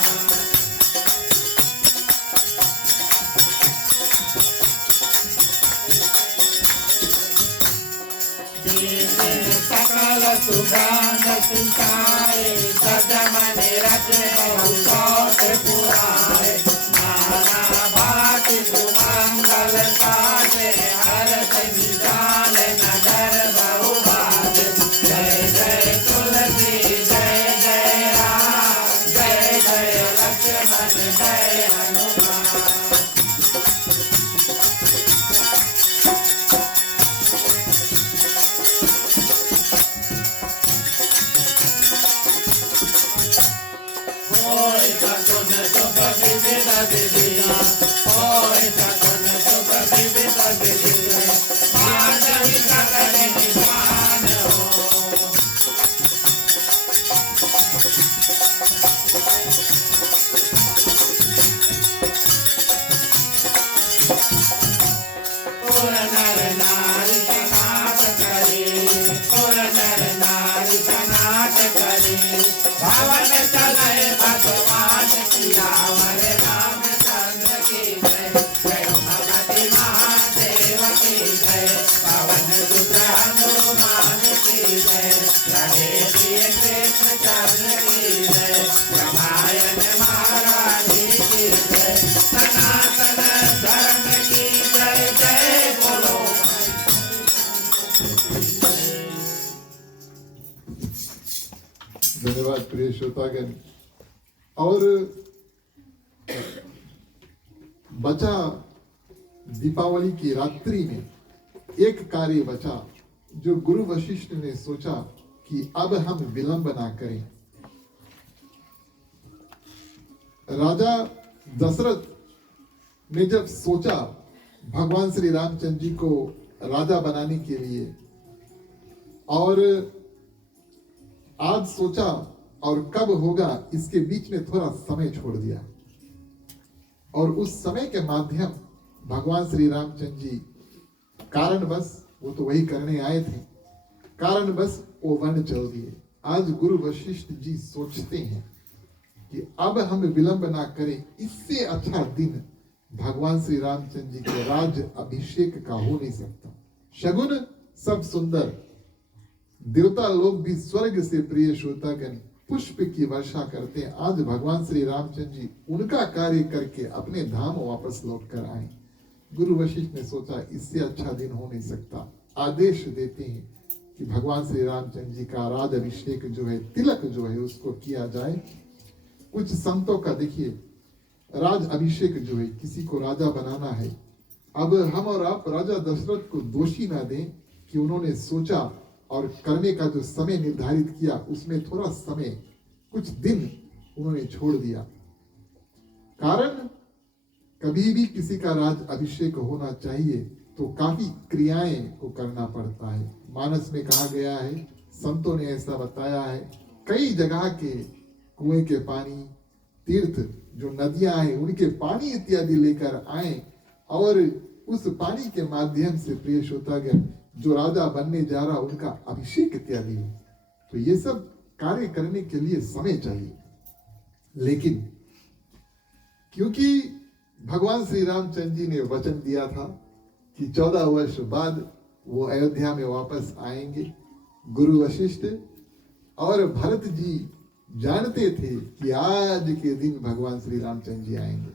सकल सुगंध सिंचाए सजमन रच बहुत पुराए नाना भांति सुमंगल साजे हर निजान नगर बहुभागे जय जय तुलसी जय जय राम जय जय लक्ष्मण जय हनुमान होय सकुन सुख विविध विधिया होय सकुन सुख विविध विधिया माधवी सकल निधान हो पुर नर नारी सनात करे पुर नर नारी सनात करे भावन चले भगवान सियावर रामचंद्र की जय जय भगवती महादेव की जय पवन सुत हनुमान की जय रहे प्रिय कृष्ण चंद्र की जय रामायण महारानी की जय सनातन धर्म की जय जय बोलो धन्यवाद प्रिय श्रोतागण। और बचा दीपावली की रात्रि में एक कार्य बचा जो गुरु वशिष्ठ ने सोचा कि अब हम विलंब ना करें। राजा दशरथ ने जब सोचा भगवान श्री रामचंद्र जी को राजा बनाने के लिए और आज सोचा और कब होगा इसके बीच में थोड़ा समय छोड़ दिया और उस समय के माध्यम भगवान श्री रामचंद्र जी कारणवश वो तो वही करने आए थे कारणवश वो वन चल दिए। आज गुरु वशिष्ठ जी सोचते हैं कि अब हम विलंब ना करें। इससे अच्छा दिन भगवान श्री रामचंद्र जी के राज अभिषेक का हो नहीं सकता। शगुन सब सुंदर, देवता लोग भी स्वर्ग से प्रिय श्रोतागण पुष्प की वर्षा करते हैं। आज भगवान श्री रामचंद्र जी उनका कार्य करके अपने धाम वापस लौट कर आए। गुरु वशिष्ठ ने सोचा इससे अच्छा दिन हो नहीं सकता। आदेश देते हैं कि भगवान श्री रामचंद्र जी का राज अभिषेक जो है, तिलक जो है, उसको किया जाए। कुछ संतों का देखिए राज अभिषेक जो है, किसी को राजा बनाना है। अब हम और आप राजा दशरथ को दोषी ना दें कि उन्होंने सोचा और करने का जो समय निर्धारित किया उसमें थोड़ा समय, कुछ दिन उन्होंने छोड़ दिया। कारण कभी भी किसी का राज अभिषेक होना चाहिए तो काफी क्रियाएं को करना पड़ता है। मानस में कहा गया है, संतों ने ऐसा बताया है, कई जगह के कुएं के पानी, तीर्थ जो नदियां हैं उनके पानी इत्यादि लेकर आए और उस पानी के माध्यम से प्रिय श्रोतागण जो राजा बनने जा रहा उनका अभिषेक इत्यादि हो। तो ये सब कार्य करने के लिए समय चाहिए, लेकिन क्योंकि भगवान श्री रामचंद्र जी ने वचन दिया था कि 14 वर्ष बाद वो अयोध्या में वापस आएंगे, गुरु वशिष्ठ और भरत जी जानते थे कि आज के दिन भगवान श्री रामचंद्र जी आएंगे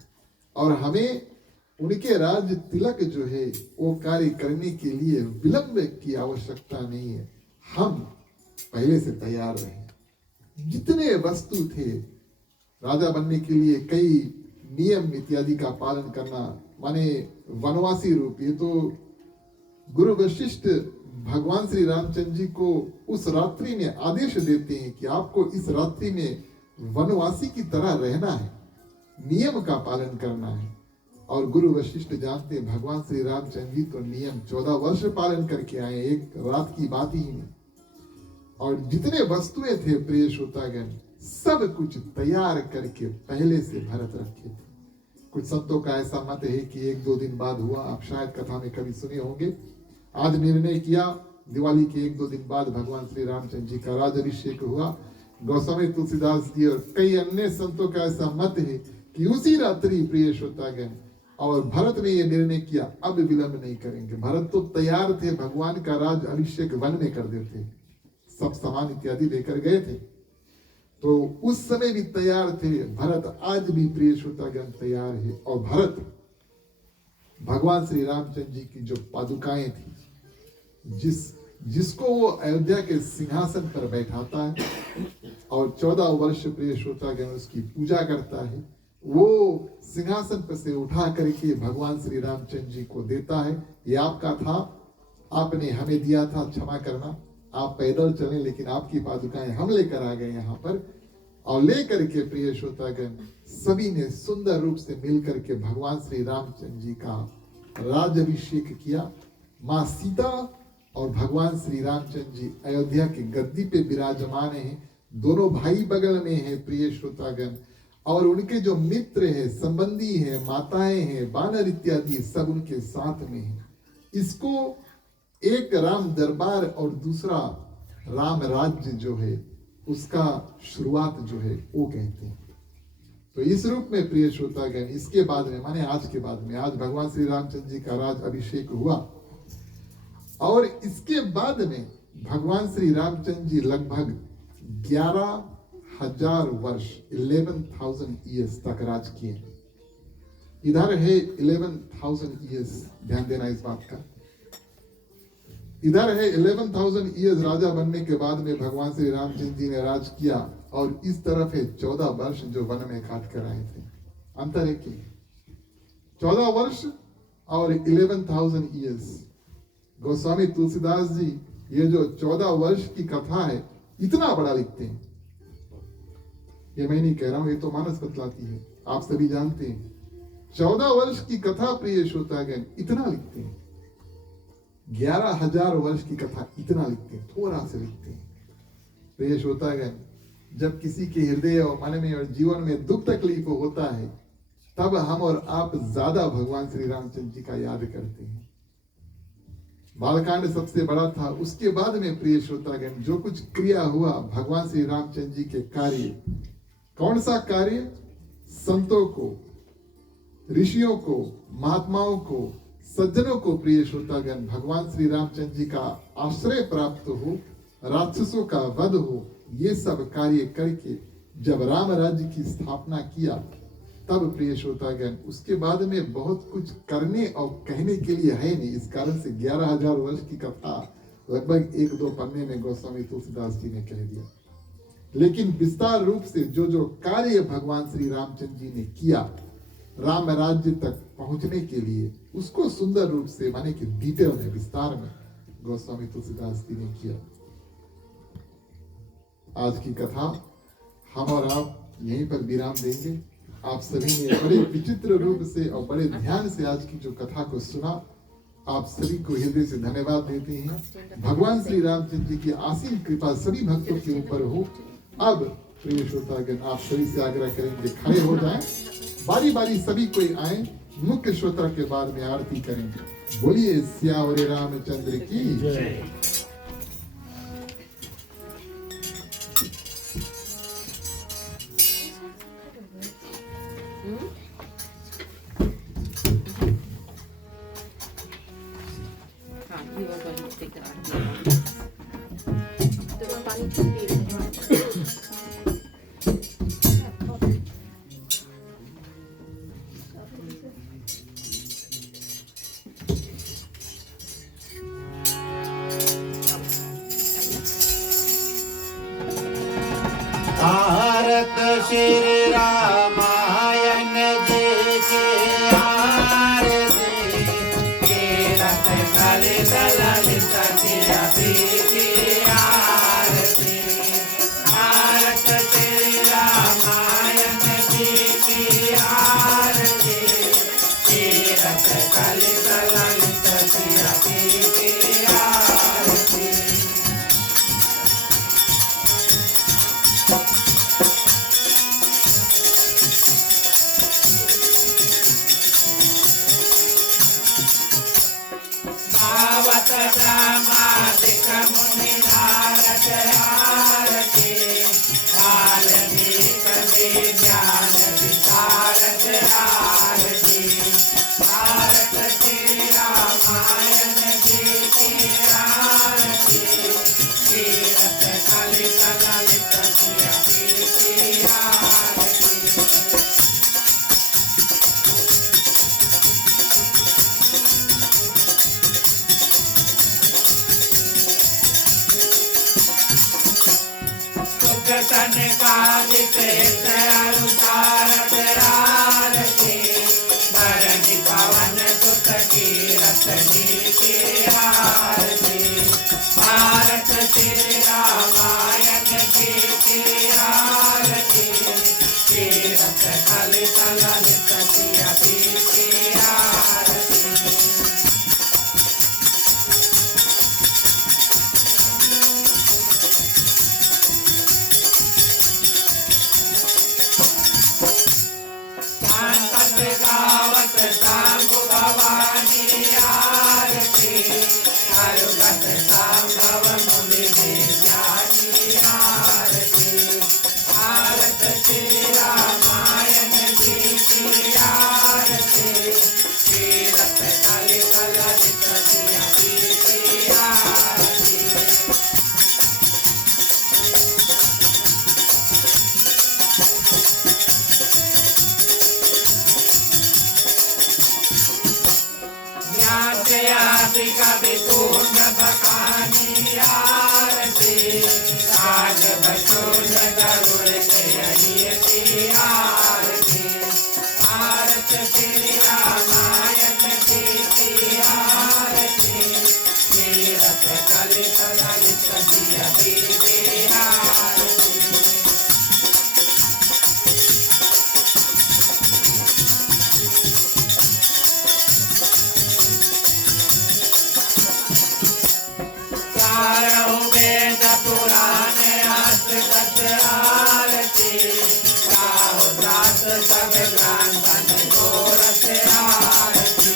और हमें उनके राज तिलक जो है वो कार्य करने के लिए विलंब की आवश्यकता नहीं है। हम पहले से तैयार रहे। जितने वस्तु थे राजा बनने के लिए, कई नियम इत्यादि का पालन करना, माने वनवासी रूप, ये तो गुरु वशिष्ठ भगवान श्री रामचंद्र जी को उस रात्रि में आदेश देते हैं कि आपको इस रात्रि में वनवासी की तरह रहना है, नियम का पालन करना है। और गुरु वशिष्ठ जानते हैं भगवान श्री रामचंद्र जी तो नियम 14 वर्ष पालन करके आए, एक रात की बात ही नहीं। और जितने वस्तुएं थे प्रिय श्रोतागण, सब कुछ तैयार करके पहले से भरत रखे थे। कुछ संतों का ऐसा मत है कि 1-2 दिन बाद हुआ, आप शायद कथा में कभी सुने होंगे। आज निर्णय किया दिवाली के 1-2 दिन बाद भगवान श्री रामचंद्र जी का राजाभिषेक हुआ। गोस्वामी तुलसीदास जी और कई अन्य संतों का ऐसा मत है कि उसी रात्रि प्रिय श्रोतागण और भरत ने यह निर्णय किया अब विलंब नहीं करेंगे। भरत तो तैयार थे, भगवान का राज अभिषेक वन में कर देते, सब सामान इत्यादि लेकर गए थे, तो उस समय भी तैयार थे भरत। आज भी प्रिय श्रोतागण तैयार है। और भरत भगवान श्री रामचंद्र जी की जो पादुकाएं थी, जिसको वो अयोध्या के सिंहासन पर बैठाता है और 14 वर्ष प्रिय श्रोतागण उसकी पूजा करता है, वो सिंहासन पर से उठा करके भगवान श्री रामचंद्र जी को देता है। ये आपका था, आपने हमें दिया था, क्षमा करना, आप पैदल चले लेकिन आपकी पादुकाएं हम लेकर आ गए यहाँ पर। और लेकर के प्रिय श्रोतागण सभी ने सुंदर रूप से मिलकर के भगवान श्री रामचंद्र जी का राज्याभिषेक किया। माँ सीता और भगवान श्री रामचंद्र जी अयोध्या के गद्दी पे विराजमान हैं, दोनों भाई बगल में हैं प्रिय श्रोतागण। और उनके जो मित्र हैं, संबंधी हैं, माताएं हैं, बानर इत्यादि सब उनके साथ में हैं। इसको एक राम दरबार और दूसरा राम राज्य जो है उसका शुरुआत जो है वो कहते हैं। तो इस रूप में प्रिय श्रोतागण इसके बाद में, माने आज के बाद में, आज भगवान श्री रामचंद्र जी का राज अभिषेक हुआ और इसके बाद में भगवान श्री रामचंद्र जी लगभग 11,000 वर्ष 11,000 ईयर्स तक राज किए। इधर है 11,000 ईयर्स, ध्यान देना इस बात का। इधर है 11,000 ईयर्स राजा बनने के बाद में भगवान श्री रामचंद्र जी ने राज किया, और इस तरफ है 14 वर्ष जो वन में काट कर आए थे। अंतर है कि 14 वर्ष और 11,000 ईयर्स। गोस्वामी तुलसीदास जी ये जो 14 वर्ष की कथा है इतना बड़ा लिखते हैं। ये मैं नहीं कह रहा हूं, ये तो मानस बतलाती है, आप सभी जानते हैं। 14 वर्ष की कथा प्रिय श्रोतागण इतना लिखते हैं। 11,000 वर्ष की कथा इतना लिखते हैं, थोड़ा से लिखते हैं। प्रिय श्रोतागण जब किसी के हृदय और मन में और जीवन में दुख तकलीफ होता है तब हम और आप ज्यादा भगवान श्री रामचंद्र जी का याद करते हैं। बालकांड सबसे बड़ा था, उसके बाद में प्रिय श्रोतागण जो कुछ क्रिया हुआ भगवान श्री रामचंद्र जी के कार्य, कौन सा कार्य? संतों को, ऋषियों को, महात्माओं को, सज्जनों को प्रिय श्रोतागण भगवान श्री रामचंद्र जी का आश्रय प्राप्त हो, राक्षसों का वध हो, ये सब कार्य करके जब राम राज्य की स्थापना किया तब प्रिय श्रोतागण उसके बाद में बहुत कुछ करने और कहने के लिए है नहीं। इस कारण से 11,000 वर्ष की कथा लगभग 1-2 पन्ने में गोस्वामी तुलसीदास जी ने कह दिया। लेकिन विस्तार रूप से जो जो कार्य भगवान श्री रामचंद्र जी ने किया राम राज्य तक पहुंचने के लिए, उसको सुंदर रूप से माने कि डिटेल में, विस्तार में गोस्वामी तुलसीदास जी ने किया। आज की कथा हम और आप यहीं पर विराम देंगे। आप सभी ने बड़े विचित्र रूप से और बड़े ध्यान से आज की जो कथा को सुना, आप सभी को हृदय से धन्यवाद देते हैं। भगवान श्री रामचंद्र जी की असीम कृपा सभी भक्तों के ऊपर हो। अब प्रिय श्रोतागण आप सभी से आग्रह करेंगे खड़े हो जाएं, बारी बारी सभी कोई आए, मुख्य श्रोता के बाद में आरती करेंगे। बोलिए सियावर रामचंद्र की जय। भारत श्री रामायण जी की आरती कीरत ललित ललित सिया की आरती भारत श्री रामायण जी की आरती कीरत ललित ललित सिया की आरती भावत ब्रह्मादिक मुनि नारद आरती वाल्मीकि विज्ञान विशारद आरती भारत श्री रामायण जी की आरती कीरत ललित ललित सिया की आरती तन कालिक अनुसारत आरती भरणी पवन सुत कीरत की आरती भारत श्री रामायण जी की आरती कीरत ललित ललित सिया की आरती गावत सांगु भवानी आरती हरुगत सांगव मुनि ज्ञानी आरती भारत श्री रामायण जी की आरती कीरत ललित ललित सिया की आरती आदि कवि पूर्ण बखानी आरती राज बचोल गरुड़ के अहिय की आरती भारत श्री रामायण जी की आरती कीरत ललित ललित सिया की आरती वेद पुराण हस्तगत आरती गाओ दास सब ग्रंथन गोरस आरती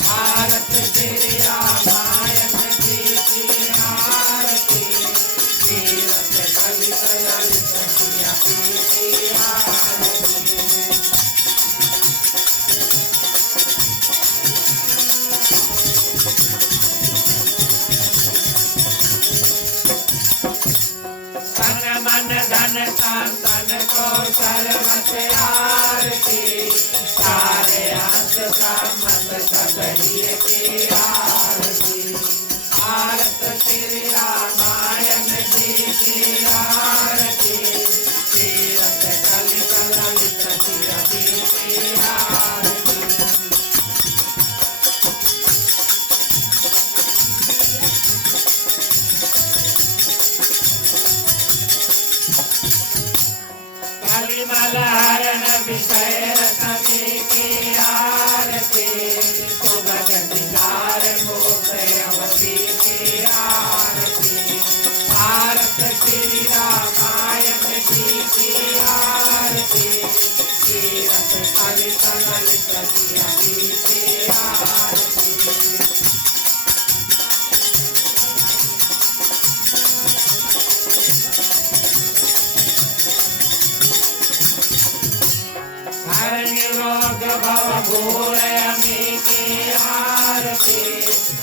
भारत श्री रामायण जी की आरती कीरत ललित ललित सिया की आरती मन धन संतन को सर्वस आरती सारे अंश सम्मत सगड़िए की आरती भारत श्री रामायण जी की आरती कीरत ललित ललित सिया की आरती मलहरण विषय रसती की आरती सुभग सिंगार मुक्त अवती की आरती भारत श्री रामायण जी की आरती कीरत ललित ललित सिया की आरती रोग भव भूल अमी की आरती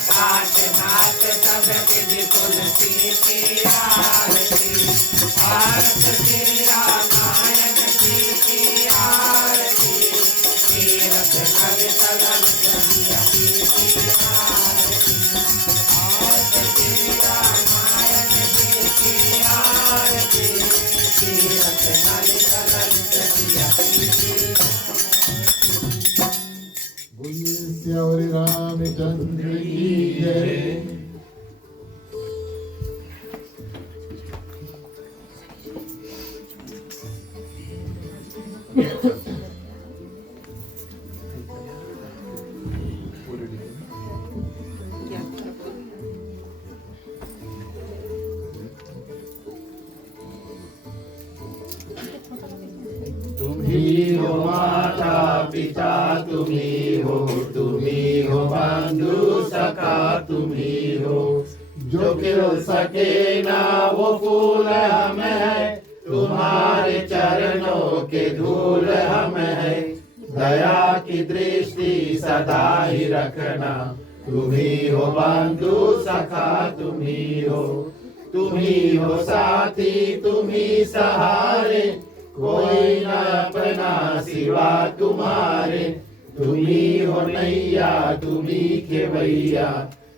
नाच नाच सब विधि तुलसी की आरती भारत श्री रामायण जी की आरती कीरत ललित ललित सिया की आरती भारत श्री रामायण जी की आरती कीरत ललित रामचंद्र की जय। तुम्ही हो माता पिता, तुम्ही हो बंधु सखा, तुम्ही हो जो खिल सके ना वो फूल हम है, तुम्हारे चरणों के धूल हम है। दया की दृष्टि सदा ही रखना, तुम्ही हो बंधु सखा, तुम्ही हो साथी, तुम्ही सहारे, कोई न अपना सिवा तुम्हारे। तुम्ही हो नैया, तुम्ही खेवैया,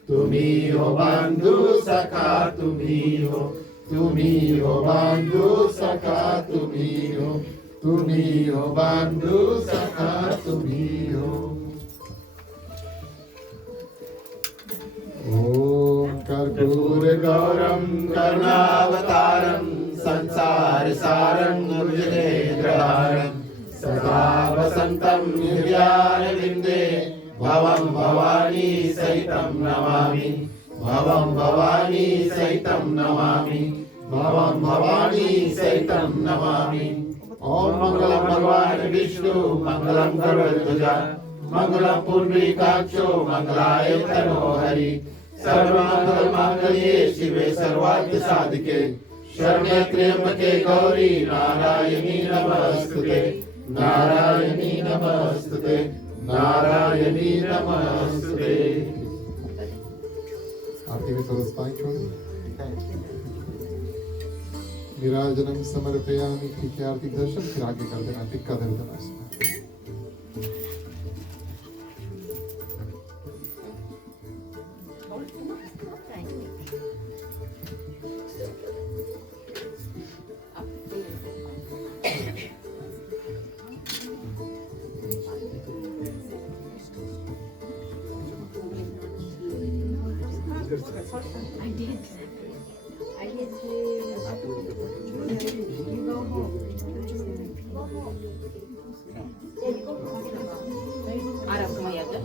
तुम्ही हो बंधु सखा, तुम्ही हो बंधु सखा, तुम्ही हो बंधु सखा, तुम्ही हो। ओम कर्पूर गौरम करुणावतारम संसार सारं भुजगेन्द्रहारं सदा वसन्तं हृदयारविन्दे भवं भवानी सहितं नमामि, भवं भवानी सहितं नमामि, भवं भवानी सहितं नमामि। ओम मंगलम भगवान विष्णु, मंगलम गरुड़ध्वजा, मंगलम पुंडरीकाक्षो, मंगलाय तनोहरि। सर्वमंगल मांगल्ये शिवे सर्वार्थ साधिके, शरण्ये त्र्यंबके गौरी नारायणी नमस्तुते, नारायणी नमस्तुते, नारायणी नमस्तुते। आरती में थोड़ा स्थाई छोड़ निराजनम समर्पयामि। ठीक है, आरती दर्शन फिर आगे कर देना, टिक्का धर देना इसमें। I did. I did too. You go home. Arab kemayaga.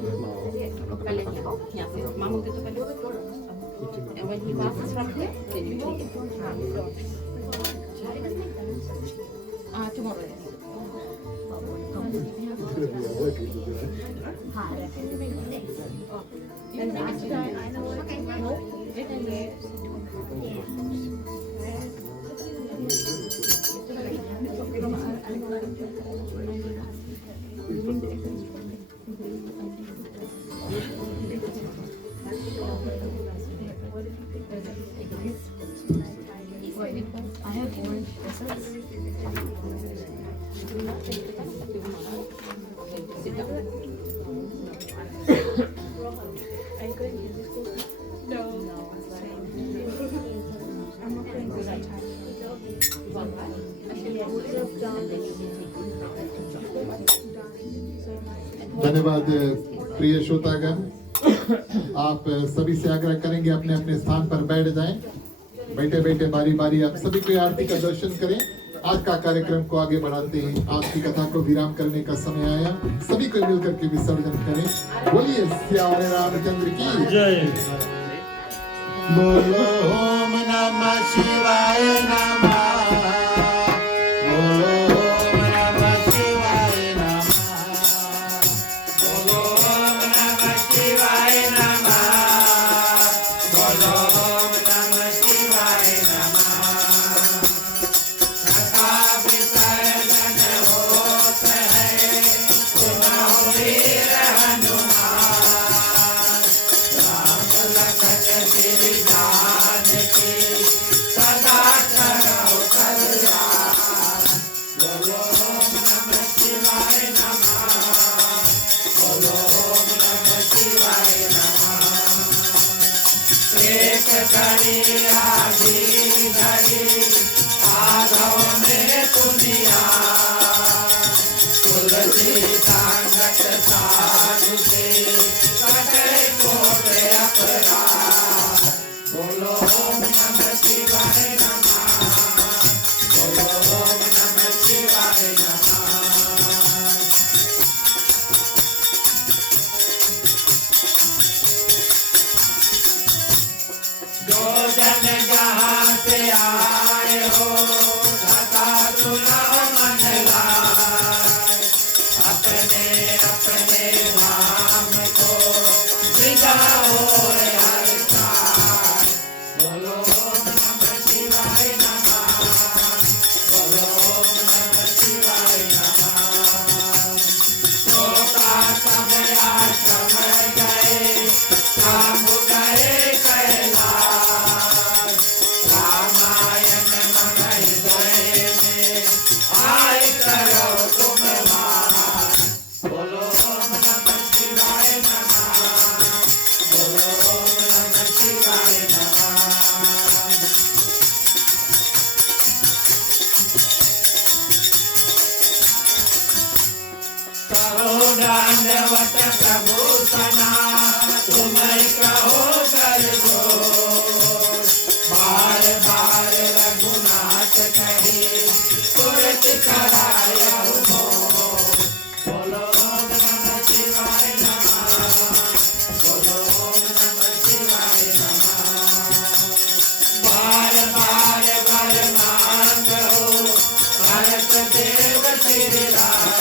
Kalian ya, mamu gitu kan. And when he passes from here, then you take it. Tomorrow. Then next time I know what I know. I have orange. Sit down. Are you going to this school? No. I'm not going to that time. धन्यवाद प्रिय श्रोतागण। आप सभी से आग्रह करेंगे अपने अपने स्थान पर बैठ जाएं। बैठे बैठे बारी बारी आप सभी को आरती का दर्शन करें। आज का कार्यक्रम को आगे बढ़ाते हैं। आज की कथा को विराम करने का समय आया। सभी को मिलकर के विसर्जन करें। बोलिए सियावर रामचंद्र की जय। बोलो ओम नमः शिवाय नमः, बोलो ओम नमः शिवाय नमः, बोलो ओम नमः शिवाय नमः, बोलो ओम नमः शिवाय नमः। कथा विसर्जन होत है, सुनो वीर हनुमान, राम लखन श्री जानकी सदा दंडवत प्रभु सना तुम कहो कर दो बार बार रघुनाथ कहे तुरंत कराया हो बोलो ओम नमः शिवाय नमः बोलो ओम नमः शिवाय नमः बार बार वर मांगो भरत देव श्री राम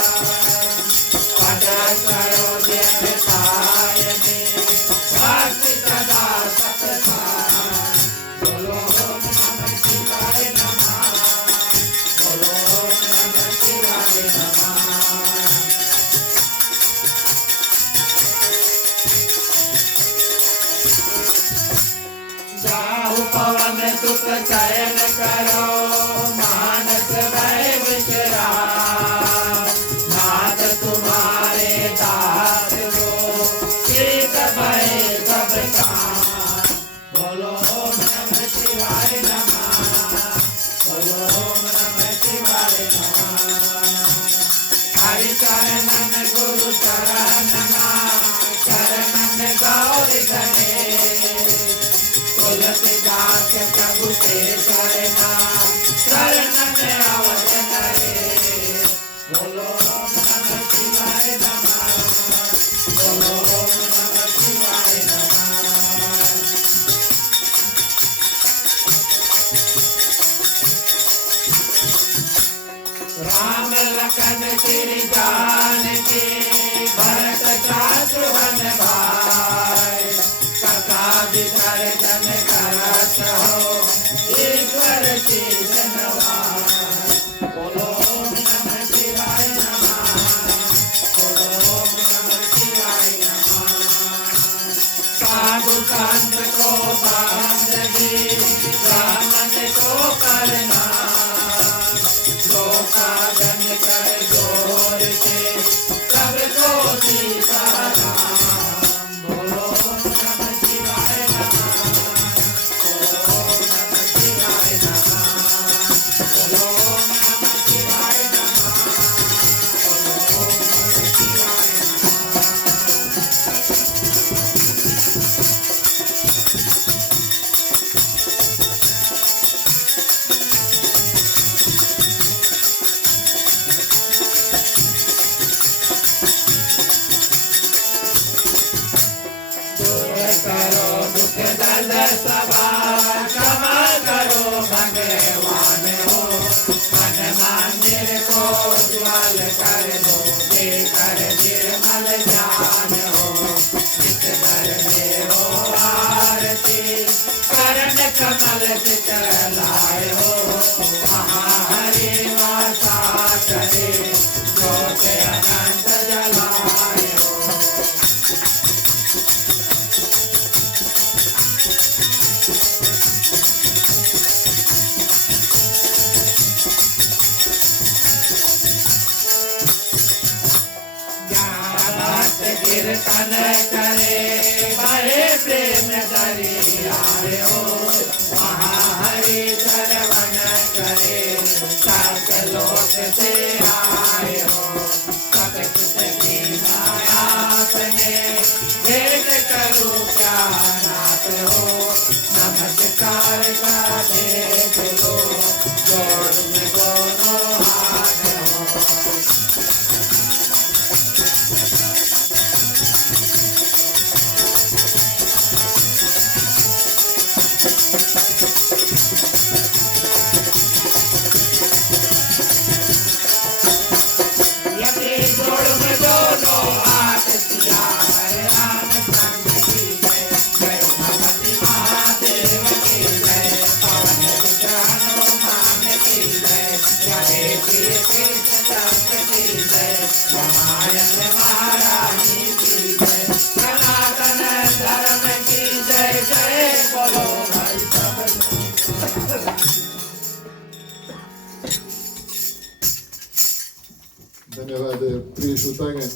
पद करो देवतायने भक्ति सदा सतसार बोलो ओम नमः शिवाय नमः बोलो ओम नमः शिवाय नमः जाहु पवन सुत शयन करो मानस भय विश्राम नाथ तुम्हारे दास हो शीत भय सब काम बोलो ओम नमः शिवाय नमः बोलो ओम नमः शिवाय नमः हरि चरणन गुरु चरणन चरणन गौरी गणेश तुलसीदास प्रभु के शरणा शरणन अवधन रे बोलो ओम नमः शिवाय नमः बोलो ओम नमः शिवाय नमः राम लखन श्री जानकी भरत शत्रुघ्न भाई कथा विसर्जन करत हो ईश्वर की जनवार बोलो ओम नमः शिवाय नमः बोलो ओम नमः शिवाय नमः साधु संत को बांधगी ब्राह्मण को करना लोकागन कर जोर के सबको सीताराम बोलो ओम नमः शिवाय नमः बोलो ओम नमः शिवाय नमः बोलो ओम नमः शिवाय नमः बोलो ओम नमः शिवाय दूर करो दुख दर्द सभा क्षमा करो भगवान हो मन मंदिर को उज्ज्वल कर दो देकर निर्मल ज्ञान हो नित घर में हो आरती करण कमल चित्र लाए हो महाहरि वासा करे ज्योत अनंत जलाए हो कीर्तन करे बड़े प्रेम दरियाए हो महाहरि श्रवण करे सकलोक से आए हो सतकुत की माया ने भेंट करूं क्या नाथ हो नमस्कार का देख लो जोड़ में दोनों हाथ हो लगे जोड़ में दोनों हाथ सिया हरे राम चंद्र की जय जय भगवती महादेव की जय पवन सुत हनुमान की जय जय श्री कृष्ण चंद्र की जय रामायण महारानी की जय सनातन धर्म की जय जय बोलो भाई सब धन्यवाद प्रिय श्रोतागण।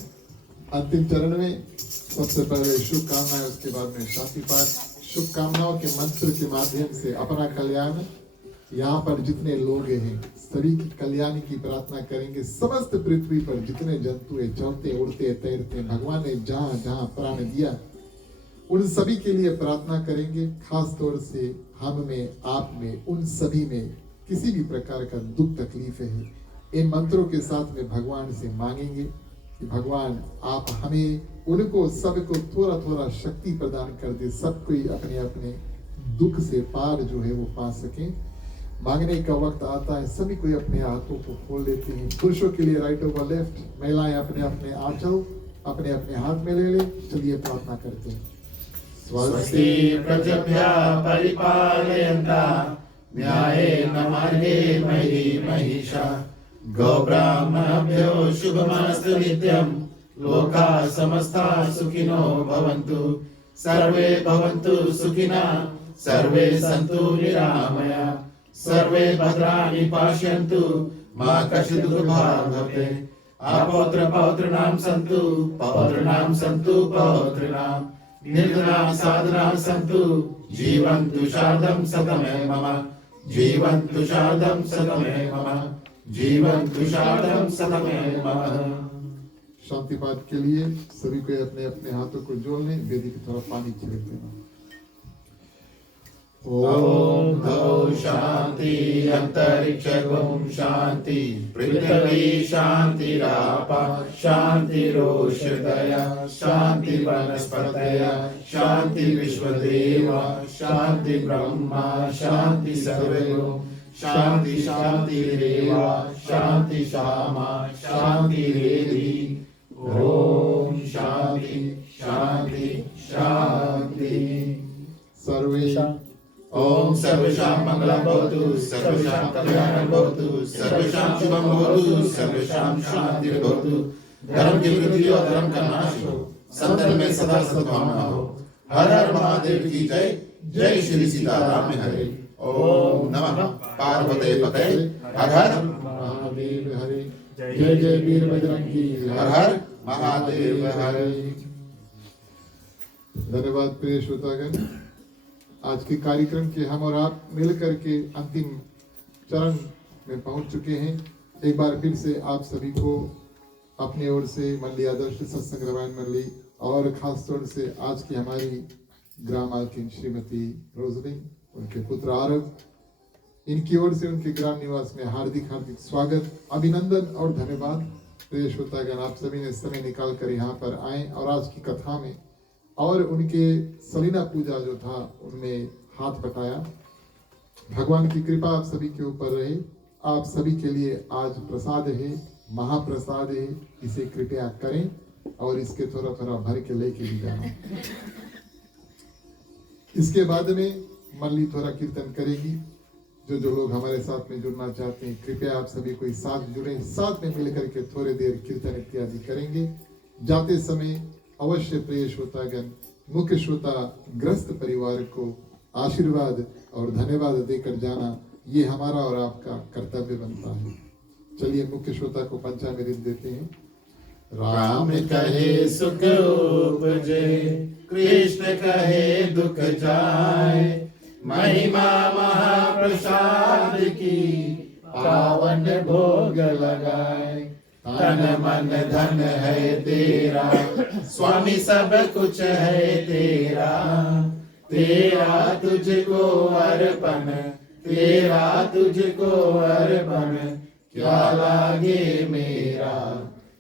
अंतिम चरण में सबसे पहले शुभकामनाएं, उसके बाद में शांति पाठ। शुभकामनाओं के मंत्र के माध्यम से अपना कल्याण यहाँ पर जितने लोग हैं सभी की कल्याण की प्रार्थना करेंगे। समस्त पृथ्वी पर जितने जंतु है, चलते उड़ते तैरते, भगवान ने जहाँ जहाँ प्राण दिया उन सभी के लिए प्रार्थना करेंगे। खास तौर से हम में, आप में, उन सभी में किसी भी प्रकार का दुख तकलीफ है, इन मंत्रों के साथ में भगवान से मांगेंगे कि भगवान आप हमें, उनको सबको थोड़ा थोड़ा शक्ति प्रदान कर दे, सब कोई अपने अपने दुख से पार जो है वो पा सके। मांगने का वक्त आता है, सभी कोई अपने हाथों को खोल लेते हैं। पुरुषों के लिए राइट ओवर लेफ्ट, महिलाएं अपने अपने आंचल अपने अपने हाथ में ले ले। चलिए प्रार्थना करते हैं। स्वस्ति प्रजभ्यः परिपालयन्तां न्यायेन मार्गेण मही महिषा गोब्राह्मणेभ्यो शुभमस्तु नित्यं। लोकाः समस्ताः सुखिनो भवन्तु, सर्वे भवन्तु सुखिनः, सर्वे सन्तु निरामया, सर्वे भद्राणि पश्यन्तु, मा कश्चित् दुर्भाग् भवेत्। अपौत्र पौत्राणां सन्तु, पौत्राणां सन्तु पौत्राणां, निर्धनाः साधनाः सन्तु, जीवन्तु शारदं सतमेव मम, जीवन्तु शारदं सतमेव मम, जीवन्तु शारदं सतमेव मम। शांति पाठ के लिए सभी को अपने अपने हाथों को जोड़ लें, वेदी की तरफ पानी छिड़क देना। ओम द्यौः शांति अंतरिक्षं शांति पृथ्वी शांतिरापा शांतिरोषधय शांति वनस्पतयः शांति विश्वदेव शांति ब्रह्मा शांति सर्वगुण शांति शांतिरेव शांति शामा शांतिरेधि। ओम शांति शांति शांति। सर्वे ओम सर्वेषां मंगलं भवतु, सर्वेषां कल्याणं भवतु, सर्वेषां शुभं भवतु, सर्वेषां शान्तिर्भवतु। धर्म की वृद्धि और धर्म का नाश हो, संतन में सदा सद्भावना हो। हर हर महादेव की जय। जय श्री सीताराम हरे। ओम नमः पार्वते पते। हर हर महादेव हरे। जय जय वीर बजरंगी। हर हर महादेव हरे। धन्यवाद प्रिय श्रोतागण। आज के कार्यक्रम के हम और आप मिलकर के अंतिम चरण में पहुंच चुके हैं। एक बार फिर से आप सभी को अपनी ओर से मंडली आदर्श सत्संग रामायण मंडली और खास तौर से आज की हमारी ग्राम मालकिन श्रीमती रोजलिन, उनके पुत्र आरव, इनकी ओर से उनके ग्राम निवास में हार्दिक हार्दिक स्वागत, अभिनंदन और धन्यवाद। प्रिय श्रोतागण, आप सभी ने समय निकाल कर यहाँ पर आए और आज की कथा में और उनके सलीना पूजा जो था उनमें हाथ बटाया। भगवान की कृपा आप सभी के ऊपर रहे। आप सभी के लिए आज प्रसाद है, महाप्रसाद है, इसे कृपया करें और इसके थोड़ा थोड़ा भर के लेके भी जाना। इसके बाद में मंडली थोड़ा कीर्तन करेगी। जो लोग हमारे साथ में जुड़ना चाहते हैं कृपया आप सभी कोई साथ जुड़े, साथ में मिलकर के थोड़ी देर कीर्तन इत्यादि करेंगे। जाते समय अवश्य प्रिय श्रोतागण, मुख्य श्रोता ग्रस्त परिवार को आशीर्वाद और धन्यवाद देकर जाना, ये हमारा और आपका कर्तव्य बनता है। चलिए मुख्य श्रोता को पंचामृत देते हैं। राम कहे सुख उपजे, कृष्ण कहे दुख जाए, महिमा महाप्रसाद की पावन भोग लगाए। तन मन धन है तेरा, स्वामी सब कुछ है तेरा, तेरा तुझको अर्पण, तेरा तुझको अर्पण, क्या लागे मेरा।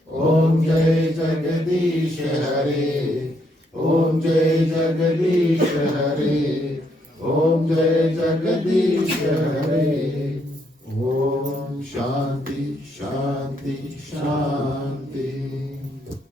ओम जय जगदीश हरे, ओम जय जगदीश हरे, ओम जय जगदीश हरे। ओम शांति शांति शांति।